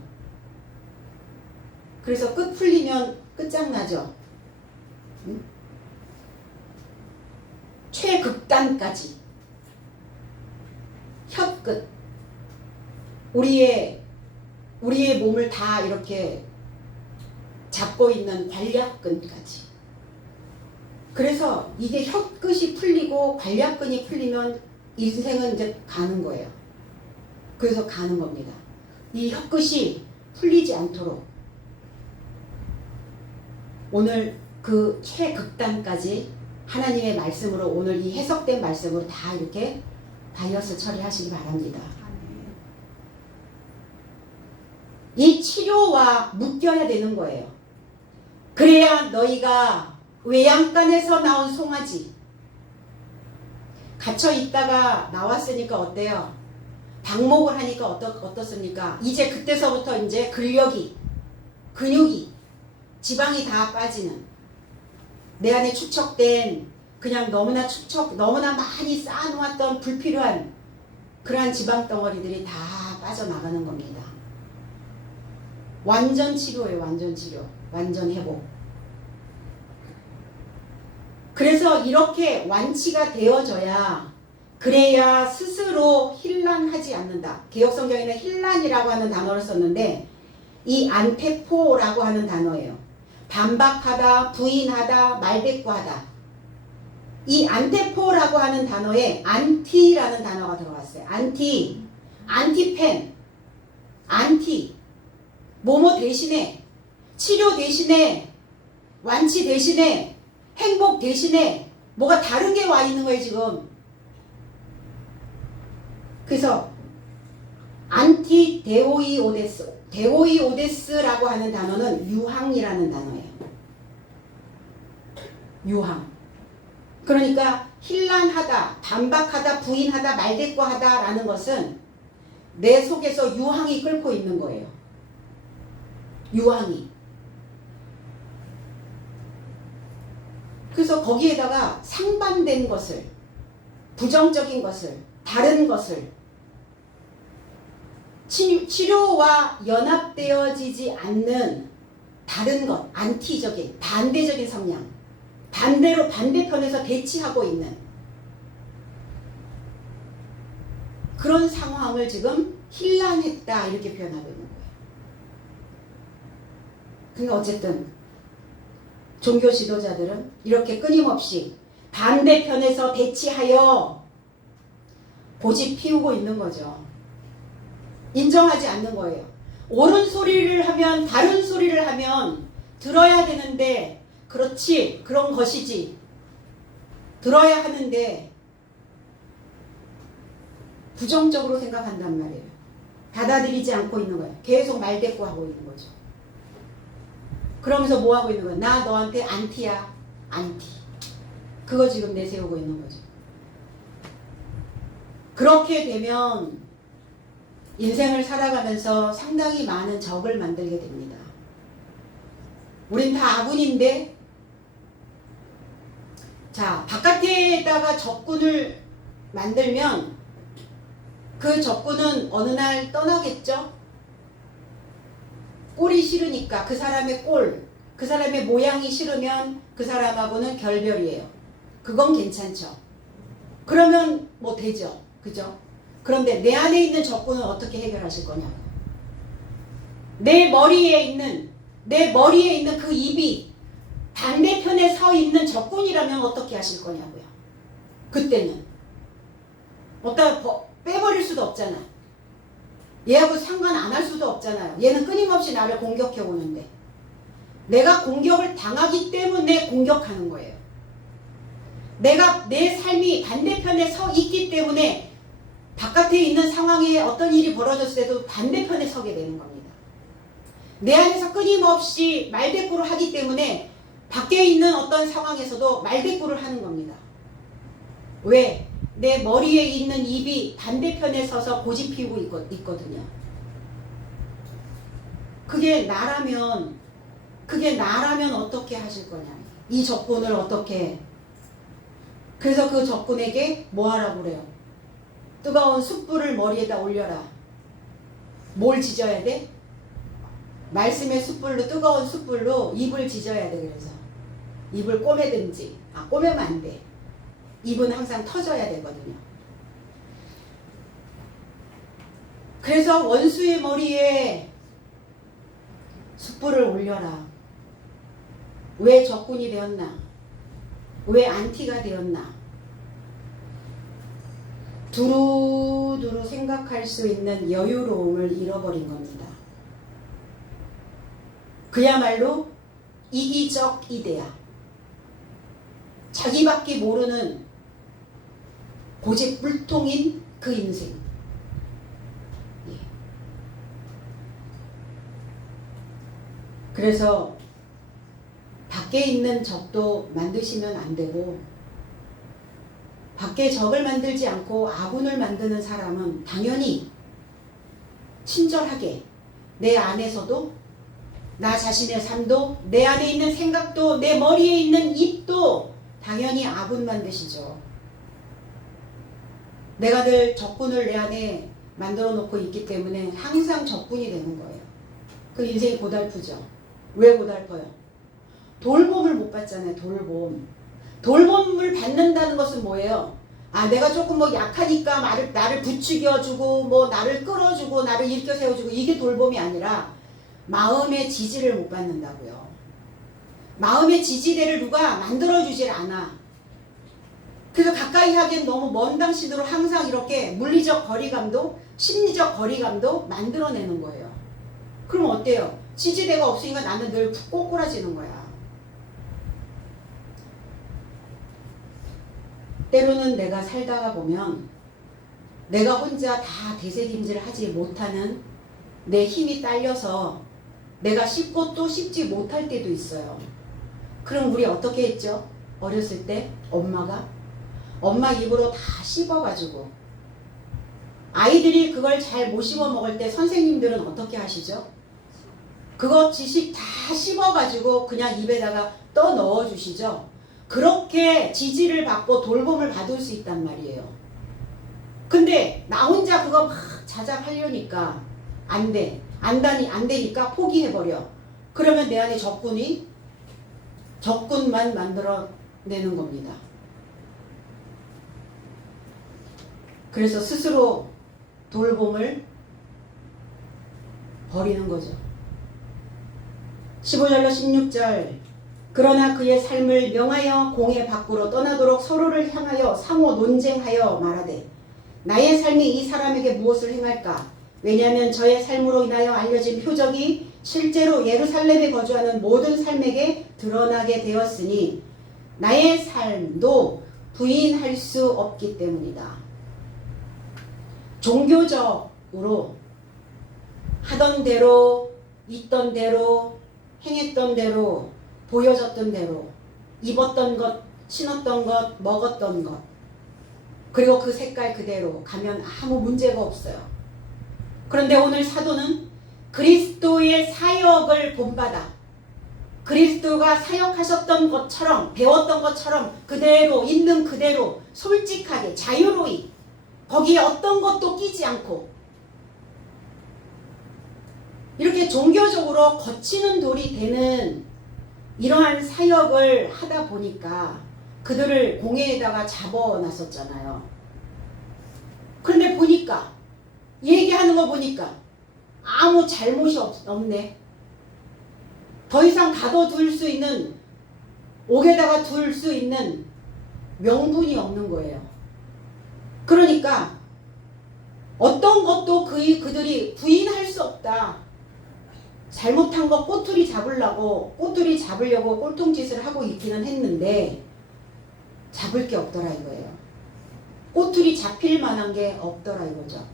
그래서 끝 풀리면 끝장나죠. 응? 최극단까지 혀끝, 우리의 몸을 다 이렇게 잡고 있는 관략근까지. 그래서 이게 혀끝이 풀리고 관략근이 풀리면 인생은 이제 가는 거예요. 그래서 가는 겁니다. 이 혀끝이 풀리지 않도록 오늘 그 최극단까지 하나님의 말씀으로, 오늘 이 해석된 말씀으로 다 이렇게 다이어스 처리하시기 바랍니다. 이 치료와 묶여야 되는 거예요. 그래야 너희가 외양간에서 나온 송아지, 갇혀 있다가 나왔으니까 어때요? 방목을 하니까 어떻습니까? 이제 그때서부터 이제 근력이, 근육이, 지방이 다 빠지는, 내 안에 축적된 그냥 너무나 많이 쌓아놓았던 불필요한 그러한 지방 덩어리들이 다 빠져나가는 겁니다. 완전 치료예요. 완전 치료. 완전 회복. 그래서 이렇게 완치가 되어져야, 그래야 스스로 힐난하지 않는다. 개혁성경에는 힐난이라고 하는 단어를 썼는데 이 안테포라고 하는 단어예요. 반박하다, 부인하다, 말대꾸하다. 이 안테포라고 하는 단어에 안티라는 단어가 들어갔어요. 안티, 안티펜, 안티. 뭐뭐 대신에, 치료 대신에, 완치 대신에, 행복 대신에 뭐가 다른 게 와 있는 거예요, 지금. 그래서 안티 데오이오데스, 데오이오데스라고 하는 단어는 유항이라는 단어예요. 유항. 그러니까 힐난하다, 반박하다, 부인하다, 말대꾸하다 라는 것은 내 속에서 유항이 끓고 있는 거예요. 유항이. 그래서 거기에다가 상반된 것을, 부정적인 것을, 다른 것을, 치료와 연합되어지지 않는 다른 것, 안티적인, 반대적인 성향, 반대로 반대편에서 대치하고 있는 그런 상황을 지금 힐난했다 이렇게 표현하고 있는 거예요. 그러니까 어쨌든 종교 지도자들은 이렇게 끊임없이 반대편에서 대치하여 고집 피우고 있는 거죠. 인정하지 않는 거예요. 옳은 소리를 하면, 다른 소리를 하면 들어야 되는데, 그렇지, 그런 것이지, 들어야 하는데 부정적으로 생각한단 말이에요. 받아들이지 않고 있는 거예요. 계속 말대꾸하고 있는 거죠. 그러면서 뭐 하고 있는 거예요? 나 너한테 안티야, 안티. 그거 지금 내세우고 있는 거죠. 그렇게 되면 인생을 살아가면서 상당히 많은 적을 만들게 됩니다. 우린 다 아군인데, 자, 바깥에다가 적군을 만들면 그 적군은 어느 날 떠나겠죠? 꼴이 싫으니까, 그 사람의 꼴, 그 사람의 모양이 싫으면 그 사람하고는 결별이에요. 그건 괜찮죠. 그러면 뭐 되죠. 그죠? 그런데 내 안에 있는 적군은 어떻게 해결하실 거냐고. 내 머리에 있는 그 입이 반대편에 서 있는 적군이라면 어떻게 하실 거냐고요. 그때는 어디다 빼버릴 수도 없잖아. 얘하고 상관 안 할 수도 없잖아요. 얘는 끊임없이 나를 공격해 오는데 내가 공격을 당하기 때문에 공격하는 거예요. 내가 내 삶이 반대편에 서 있기 때문에 바깥에 있는 상황에 어떤 일이 벌어졌을 때도 반대편에 서게 되는 겁니다. 내 안에서 끊임없이 말대꾸를 하기 때문에 밖에 있는 어떤 상황에서도 말대꾸를 하는 겁니다. 왜? 내 머리에 있는 입이 반대편에 서서 고집 피우고 있거든요. 그게 나라면 어떻게 하실 거냐. 이 적군을 어떻게. 그래서 그 적군에게 뭐 하라고 그래요? 뜨거운 숯불을 머리에다 올려라. 뭘 지져야 돼? 말씀의 숯불로, 뜨거운 숯불로 입을 지져야 돼. 그래서 입을 꼬매든지. 꼬매면 안 돼. 입은 항상 터져야 되거든요. 그래서 원수의 머리에 숯불을 올려라. 왜 적군이 되었나? 왜 안티가 되었나? 두루두루 생각할 수 있는 여유로움을 잃어버린 겁니다. 그야말로 이기적 이데아. 자기밖에 모르는 고집불통인 그 인생. 예. 그래서 밖에 있는 적도 만드시면 안 되고, 밖에 적을 만들지 않고 아군을 만드는 사람은 당연히 친절하게 내 안에서도, 나 자신의 삶도, 내 안에 있는 생각도, 내 머리에 있는 입도 당연히 아군 만드시죠. 내가 늘 적군을 내 안에 만들어 놓고 있기 때문에 항상 적군이 되는 거예요. 그 인생이 고달프죠. 왜 고달퍼요? 돌봄을 못 받잖아요. 돌봄을 받는다는 것은 뭐예요? 내가 조금 약하니까 나를 부추겨주고, 나를 끌어주고, 나를 일으켜 세워주고, 이게 돌봄이 아니라 마음의 지지를 못 받는다고요. 마음의 지지대를 누가 만들어주질 않아. 그래서 가까이 하기엔 너무 먼 당신으로 항상 이렇게 물리적 거리감도, 심리적 거리감도 만들어내는 거예요. 그럼 어때요? 지지대가 없으니까 나는 늘 꼬꾸라지는 거야. 때로는 내가 살다가 보면 내가 혼자 다 되새김질 하지 못하는 내 힘이 딸려서 내가 씹고 또 씹지 못할 때도 있어요. 그럼 우리 어떻게 했죠? 어렸을 때 엄마 입으로 다 씹어가지고, 아이들이 그걸 잘 못 씹어 먹을 때 선생님들은 어떻게 하시죠? 그거 지식 다 씹어가지고 그냥 입에다가 떠 넣어주시죠. 그렇게 지지를 받고 돌봄을 받을 수 있단 말이에요. 근데 나 혼자 그거 막 자작하려니까 안 되니까 포기해버려. 그러면 내 안에 적군만 만들어내는 겁니다. 그래서 스스로 돌봄을 버리는 거죠. 15절로 16절. 그러나 그의 삶을 명하여 공회 밖으로 떠나도록 서로를 향하여 상호 논쟁하여 말하되, 나의 삶이 이 사람에게 무엇을 행할까? 왜냐하면 저의 삶으로 인하여 알려진 표적이 실제로 예루살렘에 거주하는 모든 삶에게 드러나게 되었으니 나의 삶도 부인할 수 없기 때문이다. 종교적으로 하던 대로, 있던 대로, 행했던 대로, 보여졌던 대로, 입었던 것, 신었던 것, 먹었던 것, 그리고 그 색깔 그대로 가면 아무 문제가 없어요. 그런데 오늘 사도는 그리스도의 사역을 본받아 그리스도가 사역하셨던 것처럼, 배웠던 것처럼 그대로, 있는 그대로 솔직하게 자유로이, 거기에 어떤 것도 끼지 않고 이렇게 종교적으로 거치는 돌이 되는 이러한 사역을 하다 보니까 그들을 공회에다가 잡아놨었잖아요. 그런데 보니까, 얘기하는 거 보니까 아무 잘못이 없네. 더 이상 가둬둘 수 있는, 옥에다가 둘 수 있는 명분이 없는 거예요. 그러니까 어떤 것도 그들이 부인할 수 없다. 잘못한 거 꼬투리 잡으려고 꼴통짓을 하고 있기는 했는데 잡을 게 없더라 이거예요. 꼬투리 잡힐 만한 게 없더라 이거죠.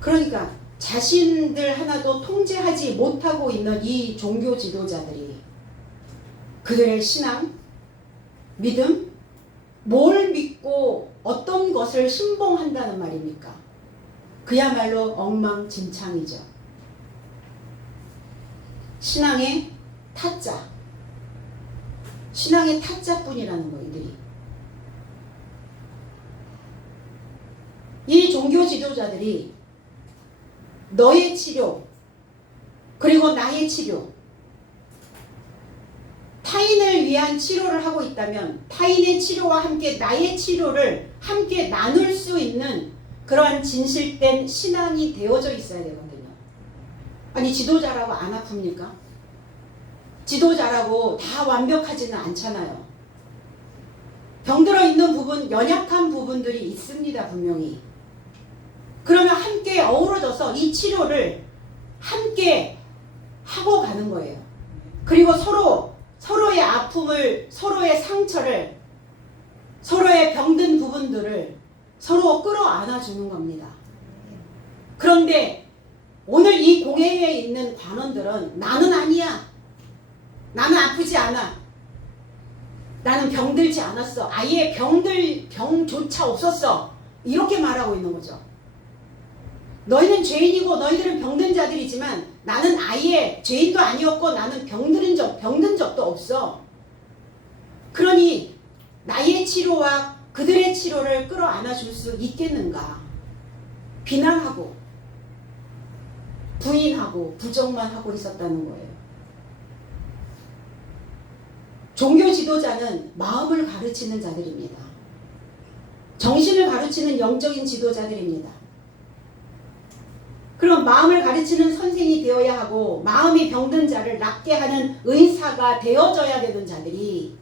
그러니까 자신들 하나도 통제하지 못하고 있는 이 종교 지도자들이 그들의 신앙, 믿음, 뭘 믿고 어떤 것을 신봉한다는 말입니까? 그야말로 엉망진창이죠. 신앙의 타짜. 신앙의 타짜뿐이라는 거, 이들이. 이 종교 지도자들이 너의 치료, 그리고 나의 치료, 타인을 위한 치료를 하고 있다면 타인의 치료와 함께 나의 치료를 함께 나눌 수 있는 그러한 진실된 신앙이 되어져 있어야 되거든요. 아니, 지도자라고 안 아픕니까? 지도자라고 다 완벽하지는 않잖아요. 병들어 있는 부분, 연약한 부분들이 있습니다, 분명히. 그러면 함께 어우러져서 이 치료를 함께 하고 가는 거예요. 그리고 서로의 아픔을, 서로의 상처를, 서로의 병든 부분들을 서로 끌어안아 주는 겁니다. 그런데 오늘 이 공회에 있는 관원들은 나는 아니야. 나는 아프지 않아. 나는 병들지 않았어. 아예 병조차 없었어. 이렇게 말하고 있는 거죠. 너희는 죄인이고 너희들은 병든 자들이지만 나는 아예 죄인도 아니었고 나는 병든 적도 없어. 그러니 나의 치료와 그들의 치료를 끌어안아 줄 수 있겠는가? 비난하고 부인하고 부정만 하고 있었다는 거예요. 종교 지도자는 마음을 가르치는 자들입니다. 정신을 가르치는 영적인 지도자들입니다. 그럼 마음을 가르치는 선생이 되어야 하고 마음이 병든 자를 낫게 하는 의사가 되어져야 되는 자들이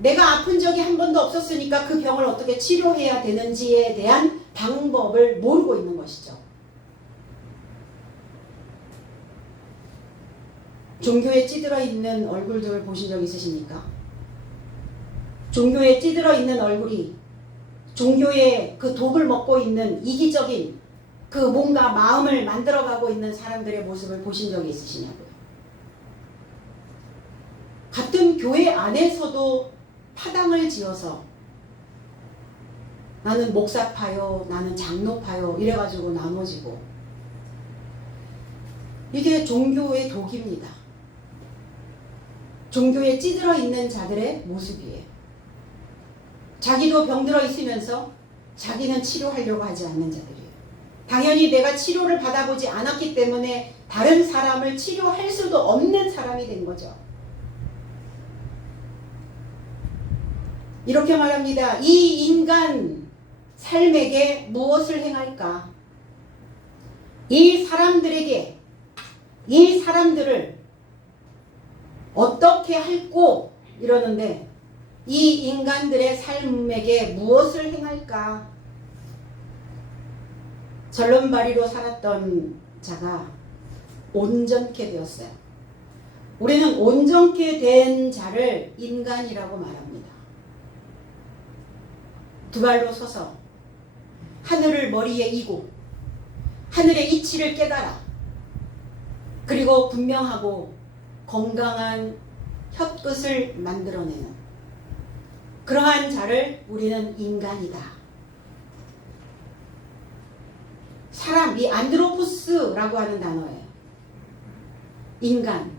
내가 아픈 적이 한 번도 없었으니까 그 병을 어떻게 치료해야 되는지에 대한 방법을 모르고 있는 것이죠. 종교에 찌들어 있는 얼굴들 보신 적 있으십니까? 종교에 찌들어 있는 얼굴이 종교의 그 독을 먹고 있는 이기적인 그 뭔가 마음을 만들어가고 있는 사람들의 모습을 보신 적이 있으시냐고요. 같은 교회 안에서도 파당을 지어서 나는 목사파요, 나는 장로파요 이래가지고 나눠지고 이게 종교의 독입니다. 종교에 찌들어 있는 자들의 모습이에요. 자기도 병들어 있으면서 자기는 치료하려고 하지 않는 자들이에요. 당연히 내가 치료를 받아보지 않았기 때문에 다른 사람을 치료할 수도 없는 사람이 된 거죠. 이렇게 말합니다. 이 인간 삶에게 무엇을 행할까? 이 사람들을 어떻게 할꼬? 이러는데 이 인간들의 삶에게 무엇을 행할까? 절름발이로 살았던 자가 온전케 되었어요. 우리는 온전케 된 자를 인간이라고 말합니다. 두 발로 서서 하늘을 머리에 이고 하늘의 이치를 깨달아 그리고 분명하고 건강한 혀끝을 만들어내는 그러한 자를 우리는 인간이다. 사람, 이 안드로포스라고 하는 단어예요. 인간.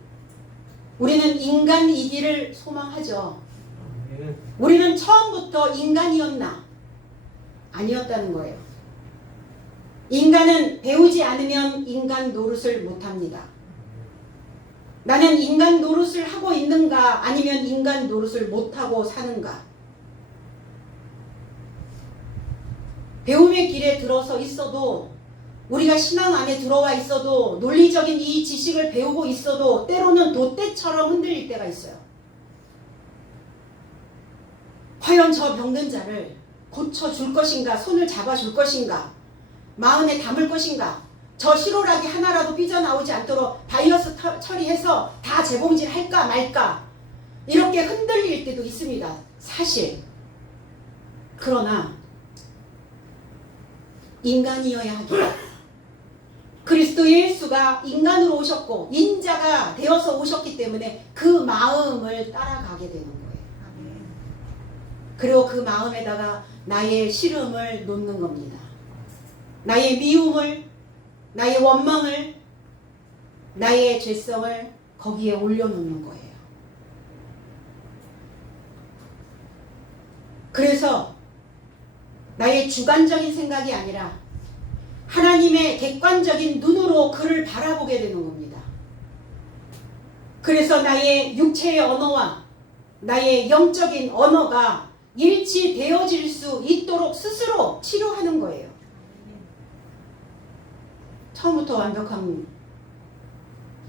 우리는 인간이기를 소망하죠. 우리는 처음부터 인간이었나? 아니었다는 거예요. 인간은 배우지 않으면 인간 노릇을 못합니다. 나는 인간 노릇을 하고 있는가 아니면 인간 노릇을 못하고 사는가? 배움의 길에 들어서 있어도 우리가 신앙 안에 들어와 있어도 논리적인 이 지식을 배우고 있어도 때로는 돛대처럼 흔들릴 때가 있어요. 과연 저 병든 자를 고쳐줄 것인가? 손을 잡아줄 것인가? 마음에 담을 것인가? 저 실오라기 하나라도 삐져나오지 않도록 바이러스 처리해서 다 재봉질 할까 말까? 이렇게 흔들릴 때도 있습니다. 사실. 그러나 인간이어야 하기에 그리스도 예수가 인간으로 오셨고 인자가 되어서 오셨기 때문에 그 마음을 따라가게 되는 거예요. 그리고 그 마음에다가 나의 시름을 놓는 겁니다. 나의 미움을, 나의 원망을, 나의 죄성을 거기에 올려놓는 거예요. 그래서 나의 주관적인 생각이 아니라 하나님의 객관적인 눈으로 그를 바라보게 되는 겁니다. 그래서 나의 육체의 언어와 나의 영적인 언어가 일치되어질 수 있도록 스스로 치료하는 거예요. 처음부터 완벽한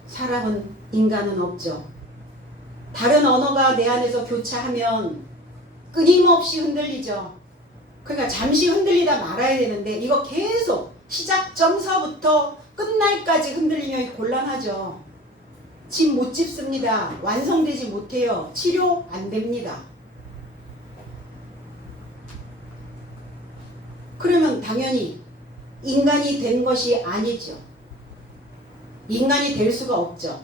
사람은, 인간은 없죠. 다른 언어가 내 안에서 교차하면 끊임없이 흔들리죠. 그러니까 잠시 흔들리다 말아야 되는데 이거 계속 시작점서부터 끝날까지 흔들리면 곤란하죠. 집 못 집습니다. 완성되지 못해요. 치료 안 됩니다. 그러면 당연히 인간이 된 것이 아니죠. 인간이 될 수가 없죠.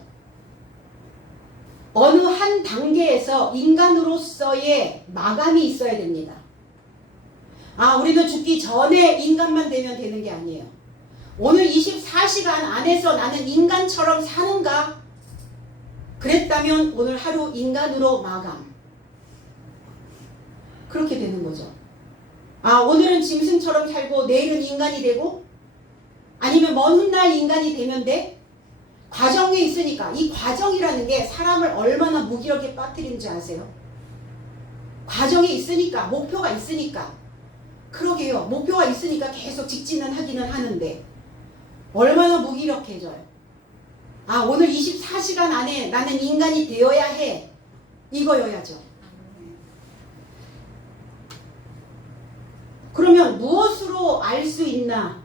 어느 한 단계에서 인간으로서의 마감이 있어야 됩니다. 우리는 죽기 전에 인간만 되면 되는 게 아니에요. 오늘 24시간 안에서 나는 인간처럼 사는가? 그랬다면 오늘 하루 인간으로 마감. 그렇게 되는 거죠. 오늘은 짐승처럼 살고 내일은 인간이 되고, 아니면 먼 훗날 인간이 되면 돼? 과정에 있으니까. 이 과정이라는 게 사람을 얼마나 무기력에 빠뜨리는지 아세요? 과정에 있으니까, 목표가 있으니까. 그러게요. 목표가 있으니까 계속 직진은 하기는 하는데 얼마나 무기력해져요. 오늘 24시간 안에 나는 인간이 되어야 해. 이거여야죠. 그러면 무엇으로 알 수 있나?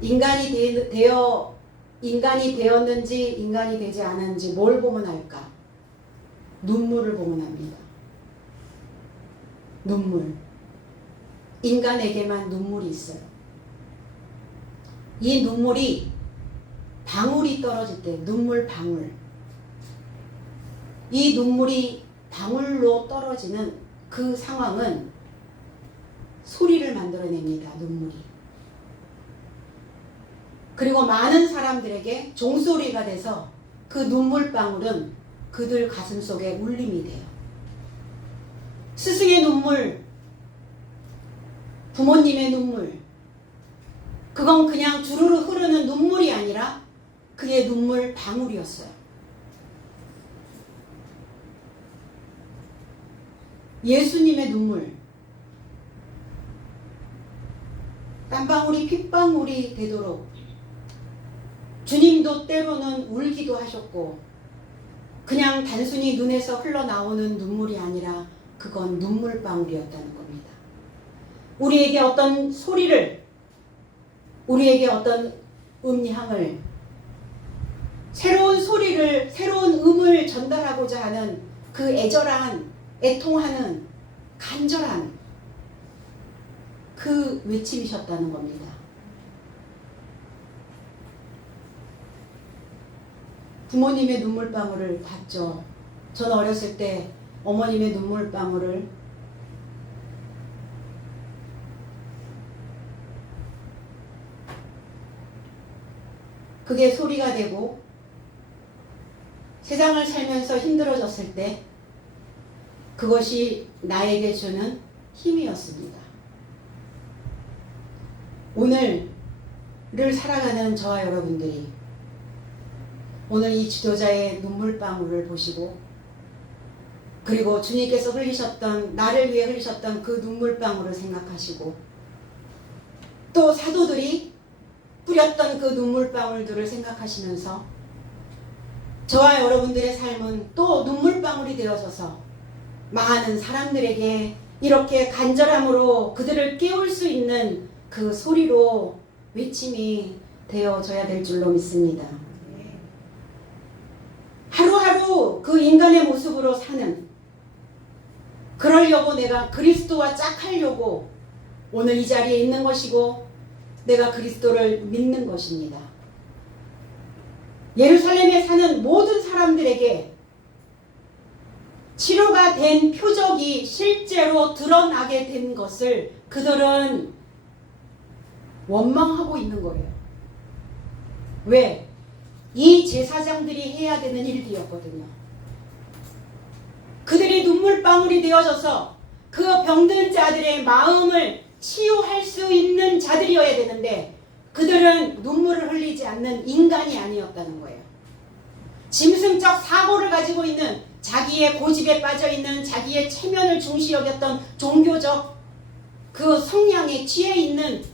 인간이 되었는지 인간이 되지 않았는지 뭘 보면 알까? 눈물을 보면 압니다. 눈물. 인간에게만 눈물이 있어요. 이 눈물이 방울이 떨어질 때, 눈물 방울. 이 눈물이 방울로 떨어지는 그 상황은 소리를 만들어냅니다. 눈물이. 그리고 많은 사람들에게 종소리가 돼서 그 눈물방울은 그들 가슴 속에 울림이 돼요. 스승의 눈물, 부모님의 눈물, 그건 그냥 주르르 흐르는 눈물이 아니라 그의 눈물 방울이었어요. 예수님의 눈물, 땀방울이 핏방울이 되도록 주님도 때로는 울기도 하셨고, 그냥 단순히 눈에서 흘러나오는 눈물이 아니라 그건 눈물방울이었다는 겁니다. 우리에게 어떤 소리를, 우리에게 어떤 음향을, 새로운 소리를, 새로운 음을 전달하고자 하는 그 애절한, 애통하는, 간절한 그 외침이셨다는 겁니다. 부모님의 눈물방울을 봤죠. 저는 어렸을 때 어머님의 눈물방울을 그게 소리가 되고, 세상을 살면서 힘들어졌을 때 그것이 나에게 주는 힘이었습니다. 오늘을 살아가는 저와 여러분들이 오늘 이 지도자의 눈물방울을 보시고, 그리고 주님께서 흘리셨던, 나를 위해 흘리셨던 그 눈물방울을 생각하시고, 또 사도들이 뿌렸던 그 눈물방울들을 생각하시면서 저와 여러분들의 삶은 또 눈물방울이 되어져서 많은 사람들에게 이렇게 간절함으로 그들을 깨울 수 있는 그 소리로 외침이 되어져야 될 줄로 믿습니다. 하루하루 그 인간의 모습으로 사는, 그러려고 내가 그리스도와 짝하려고 오늘 이 자리에 있는 것이고, 내가 그리스도를 믿는 것입니다. 예루살렘에 사는 모든 사람들에게 치료가 된 표적이 실제로 드러나게 된 것을 그들은 원망하고 있는 거예요. 왜? 이 제사장들이 해야 되는 일들이었거든요. 그들이 눈물방울이 되어져서 그 병든 자들의 마음을 치유할 수 있는 자들이어야 되는데 그들은 눈물을 흘리지 않는 인간이 아니었다는 거예요. 짐승적 사고를 가지고 있는, 자기의 고집에 빠져있는, 자기의 체면을 중시 여겼던 종교적 그 성향에 취해 있는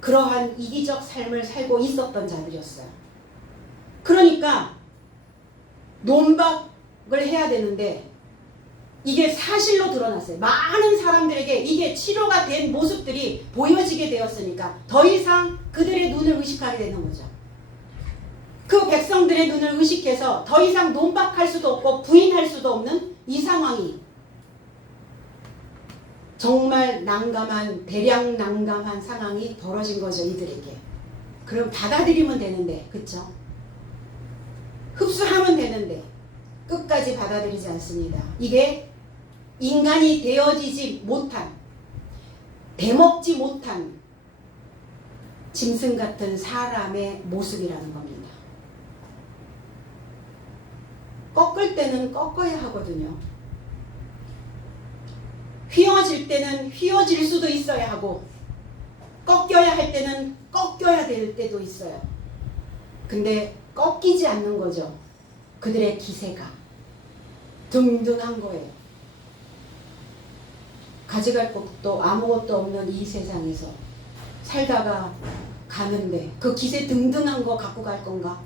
그러한 이기적 삶을 살고 있었던 자들이었어요. 그러니까 논박을 해야 되는데 이게 사실로 드러났어요. 많은 사람들에게 이게 치료가 된 모습들이 보여지게 되었으니까 더 이상 그들의 눈을 의식하게 되는 거죠. 그 백성들의 눈을 의식해서 더 이상 논박할 수도 없고 부인할 수도 없는 이 상황이 정말 난감한, 대량 난감한 상황이 벌어진 거죠, 이들에게. 그럼 받아들이면 되는데, 그쵸? 흡수하면 되는데 끝까지 받아들이지 않습니다. 이게 인간이 되어지지 못한, 대먹지 못한 짐승 같은 사람의 모습이라는 겁니다. 꺾을 때는 꺾어야 하거든요. 휘어질 때는 휘어질 수도 있어야 하고 꺾여야 할 때는 꺾여야 될 때도 있어요. 근데 꺾이지 않는 거죠. 그들의 기세가 든든한 거예요. 가져갈 것도 아무것도 없는 이 세상에서 살다가 가는데 그 기세 등등한 거 갖고 갈 건가?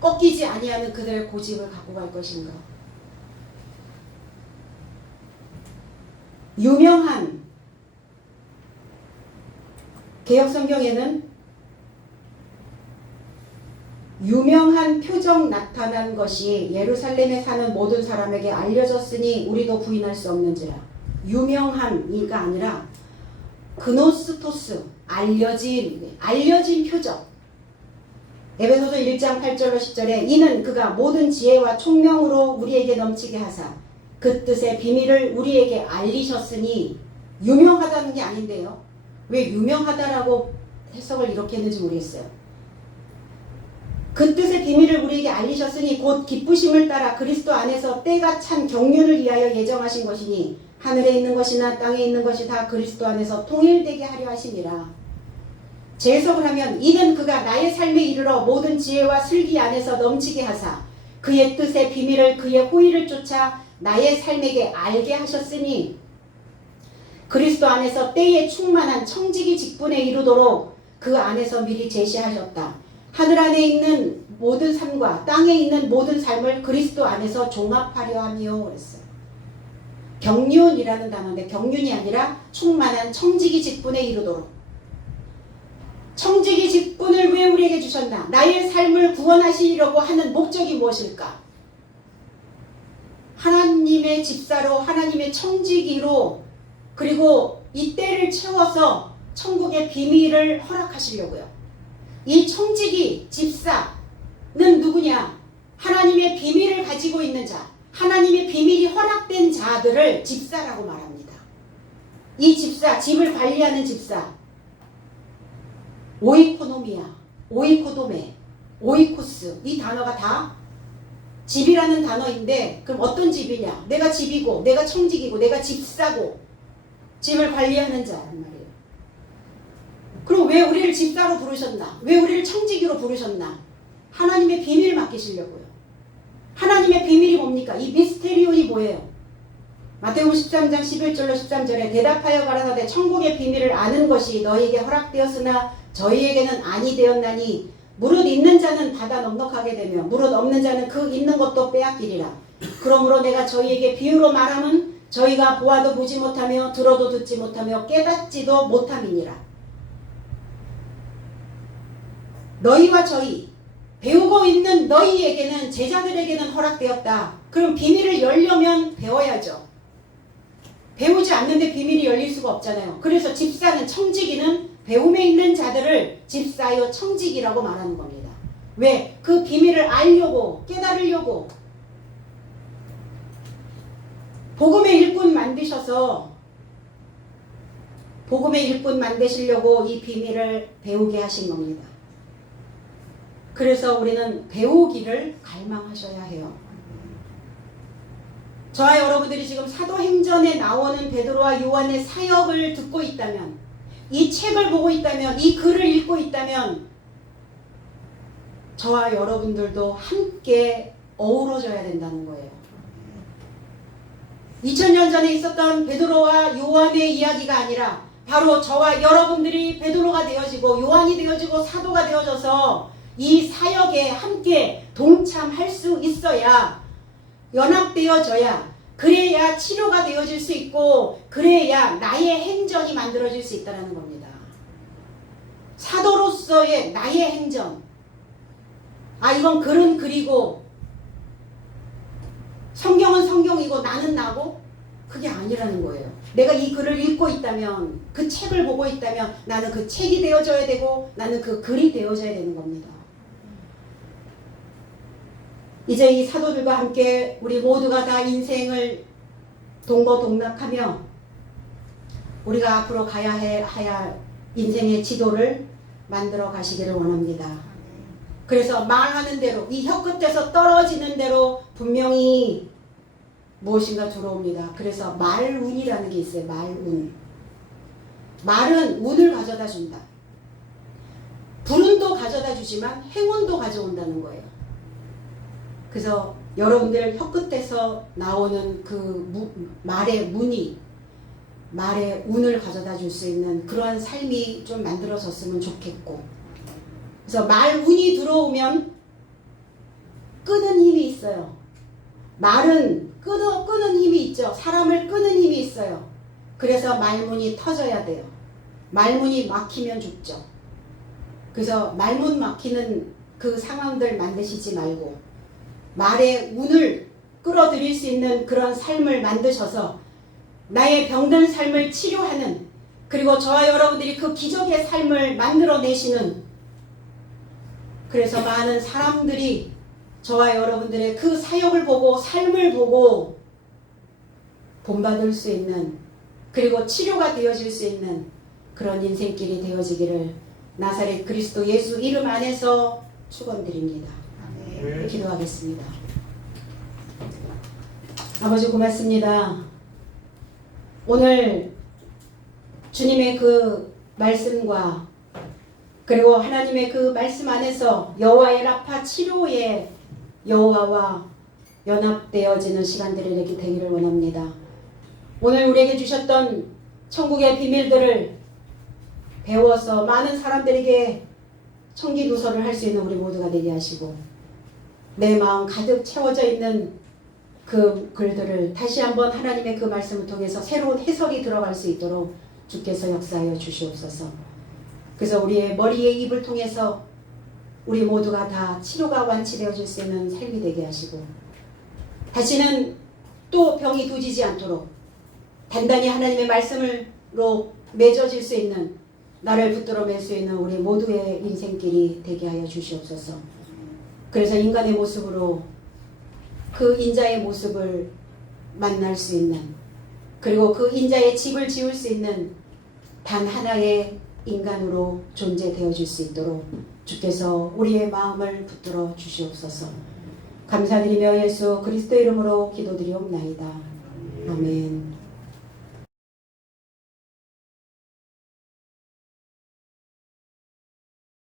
꺾이지 아니하는 그들의 고집을 갖고 갈 것인가? 유명한 개역성경에는 유명한 표적 나타난 것이 예루살렘에 사는 모든 사람에게 알려졌으니 우리도 부인할 수 없는지라. 유명한이가 아니라 그노스토스, 알려진 표적. 에베소서 1장 8절로 10절에 이는 그가 모든 지혜와 총명으로 우리에게 넘치게 하사 그 뜻의 비밀을 우리에게 알리셨으니, 유명하다는 게 아닌데요. 왜 유명하다라고 해석을 이렇게 했는지 모르겠어요. 그 뜻의 비밀을 우리에게 알리셨으니 곧 기쁘심을 따라 그리스도 안에서 때가 찬 경륜을 위하여 예정하신 것이니 하늘에 있는 것이나 땅에 있는 것이 다 그리스도 안에서 통일되게 하려 하심이라. 재해석을 하면 이는 그가 나의 삶에 이르러 모든 지혜와 슬기 안에서 넘치게 하사 그의 뜻의 비밀을 그의 호의를 쫓아 나의 삶에게 알게 하셨으니 그리스도 안에서 때에 충만한 청지기 직분에 이르도록 그 안에서 미리 제시하셨다. 하늘 안에 있는 모든 삶과 땅에 있는 모든 삶을 그리스도 안에서 종합하려 함이요 그랬어요. 경륜이라는 단어인데 경륜이 아니라 충만한 청지기 직분에 이르도록. 청지기 직분을 왜 우리에게 주셨나? 나의 삶을 구원하시려고 하는 목적이 무엇일까? 하나님의 집사로, 하나님의 청지기로, 그리고 이 때를 채워서 천국의 비밀을 허락하시려고요. 이 청지기 집사는 누구냐? 하나님의 비밀을 가지고 있는 자, 하나님의 비밀이 허락된 자들을 집사라고 말합니다. 이 집사, 집을 관리하는 집사, 오이코노미아, 오이코도메, 오이코스, 이 단어가 다 집이라는 단어인데, 그럼 어떤 집이냐? 내가 집이고, 내가 청지기고, 내가 집사고, 집을 관리하는 자란 말이에요. 그럼 왜 우리를 집사로 부르셨나? 왜 우리를 청지기로 부르셨나? 하나님의 비밀을 맡기시려고요. 하나님의 비밀이 뭡니까? 이 미스테리온이 뭐예요? 마태복음 13장 11절로 13절에 대답하여 가라사대 천국의 비밀을 아는 것이 너희에게 허락되었으나 저희에게는 아니 되었나니 무릇 있는 자는 받아 넉넉하게 되며 무릇 없는 자는 그 있는 것도 빼앗기리라. 그러므로 내가 저희에게 비유로 말하면 저희가 보아도 보지 못하며 들어도 듣지 못하며 깨닫지도 못함이니라. 너희와 저희, 배우고 있는 너희에게는, 제자들에게는 허락되었다. 그럼 비밀을 열려면 배워야죠. 배우지 않는데 비밀이 열릴 수가 없잖아요. 그래서 집사는, 청지기는 배움에 있는 자들을 집사여 청지기라고 말하는 겁니다. 왜? 그 비밀을 알려고, 깨달으려고. 복음의 일꾼 만드셔서 복음의 일꾼 만드시려고 이 비밀을 배우게 하신 겁니다. 그래서 우리는 배우기를 갈망하셔야 해요. 저와 여러분들이 지금 사도행전에 나오는 베드로와 요한의 사역을 듣고 있다면, 이 책을 보고 있다면, 이 글을 읽고 있다면 저와 여러분들도 함께 어우러져야 된다는 거예요. 2000년 전에 있었던 베드로와 요한의 이야기가 아니라 바로 저와 여러분들이 베드로가 되어지고 요한이 되어지고 사도가 되어져서 이 사역에 함께 동참할 수 있어야, 연합되어져야, 그래야 치료가 되어질 수 있고 그래야 나의 행전이 만들어질 수 있다는 겁니다. 사도로서의 나의 행전, 이건 글은 글이고 성경은 성경이고 나는 나고, 그게 아니라는 거예요. 내가 이 글을 읽고 있다면, 그 책을 보고 있다면 나는 그 책이 되어져야 되고 나는 그 글이 되어져야 되는 겁니다. 이제 이 사도들과 함께 우리 모두가 다 인생을 동거동락하며 우리가 앞으로 가야 할 인생의 지도를 만들어 가시기를 원합니다. 그래서 말하는 대로, 이 혀끝에서 떨어지는 대로 분명히 무엇인가 들어옵니다. 그래서 말운이라는 게 있어요. 말운. 말은 운을 가져다 준다. 불운도 가져다 주지만 행운도 가져온다는 거예요. 그래서 여러분들 혀끝에서 나오는 그 말의 문이, 말의 운을 가져다 줄 수 있는 그러한 삶이 좀 만들어졌으면 좋겠고, 그래서 말운이 들어오면 끄는 힘이 있어요. 말은 끄는 힘이 있죠. 사람을 끄는 힘이 있어요. 그래서 말문이 터져야 돼요. 말문이 막히면 죽죠. 그래서 말문 막히는 그 상황들 만드시지 말고 말의 운을 끌어들일 수 있는 그런 삶을 만드셔서 나의 병든 삶을 치료하는, 그리고 저와 여러분들이 그 기적의 삶을 만들어내시는, 그래서 많은 사람들이 저와 여러분들의 그 사역을 보고 삶을 보고 본받을 수 있는, 그리고 치료가 되어질 수 있는 그런 인생길이 되어지기를 나사렛 그리스도 예수 이름 안에서 축원드립니다. 기도하겠습니다. 아버지 고맙습니다. 오늘 주님의 그 말씀과 그리고 하나님의 그 말씀 안에서 여호와의 라파 치료의 여호와와 연합되어지는 시간들이 이렇게 되기를 원합니다. 오늘 우리에게 주셨던 천국의 비밀들을 배워서 많은 사람들에게 청기누설을 할 수 있는 우리 모두가 되게 하시고, 내 마음 가득 채워져 있는 그 글들을 다시 한번 하나님의 그 말씀을 통해서 새로운 해석이 들어갈 수 있도록 주께서 역사하여 주시옵소서. 그래서 우리의 머리의 입을 통해서 우리 모두가 다 치료가 완치되어질 수 있는 삶이 되게 하시고, 다시는 또 병이 도지지 않도록 단단히 하나님의 말씀으로 맺어질 수 있는, 나를 붙들어 맬 수 있는 우리 모두의 인생길이 되게 하여 주시옵소서. 그래서 인간의 모습으로 그 인자의 모습을 만날 수 있는, 그리고 그 인자의 집을 지을 수 있는 단 하나의 인간으로 존재되어질 수 있도록 주께서 우리의 마음을 붙들어 주시옵소서. 감사드리며 예수 그리스도 이름으로 기도드리옵나이다. 아멘.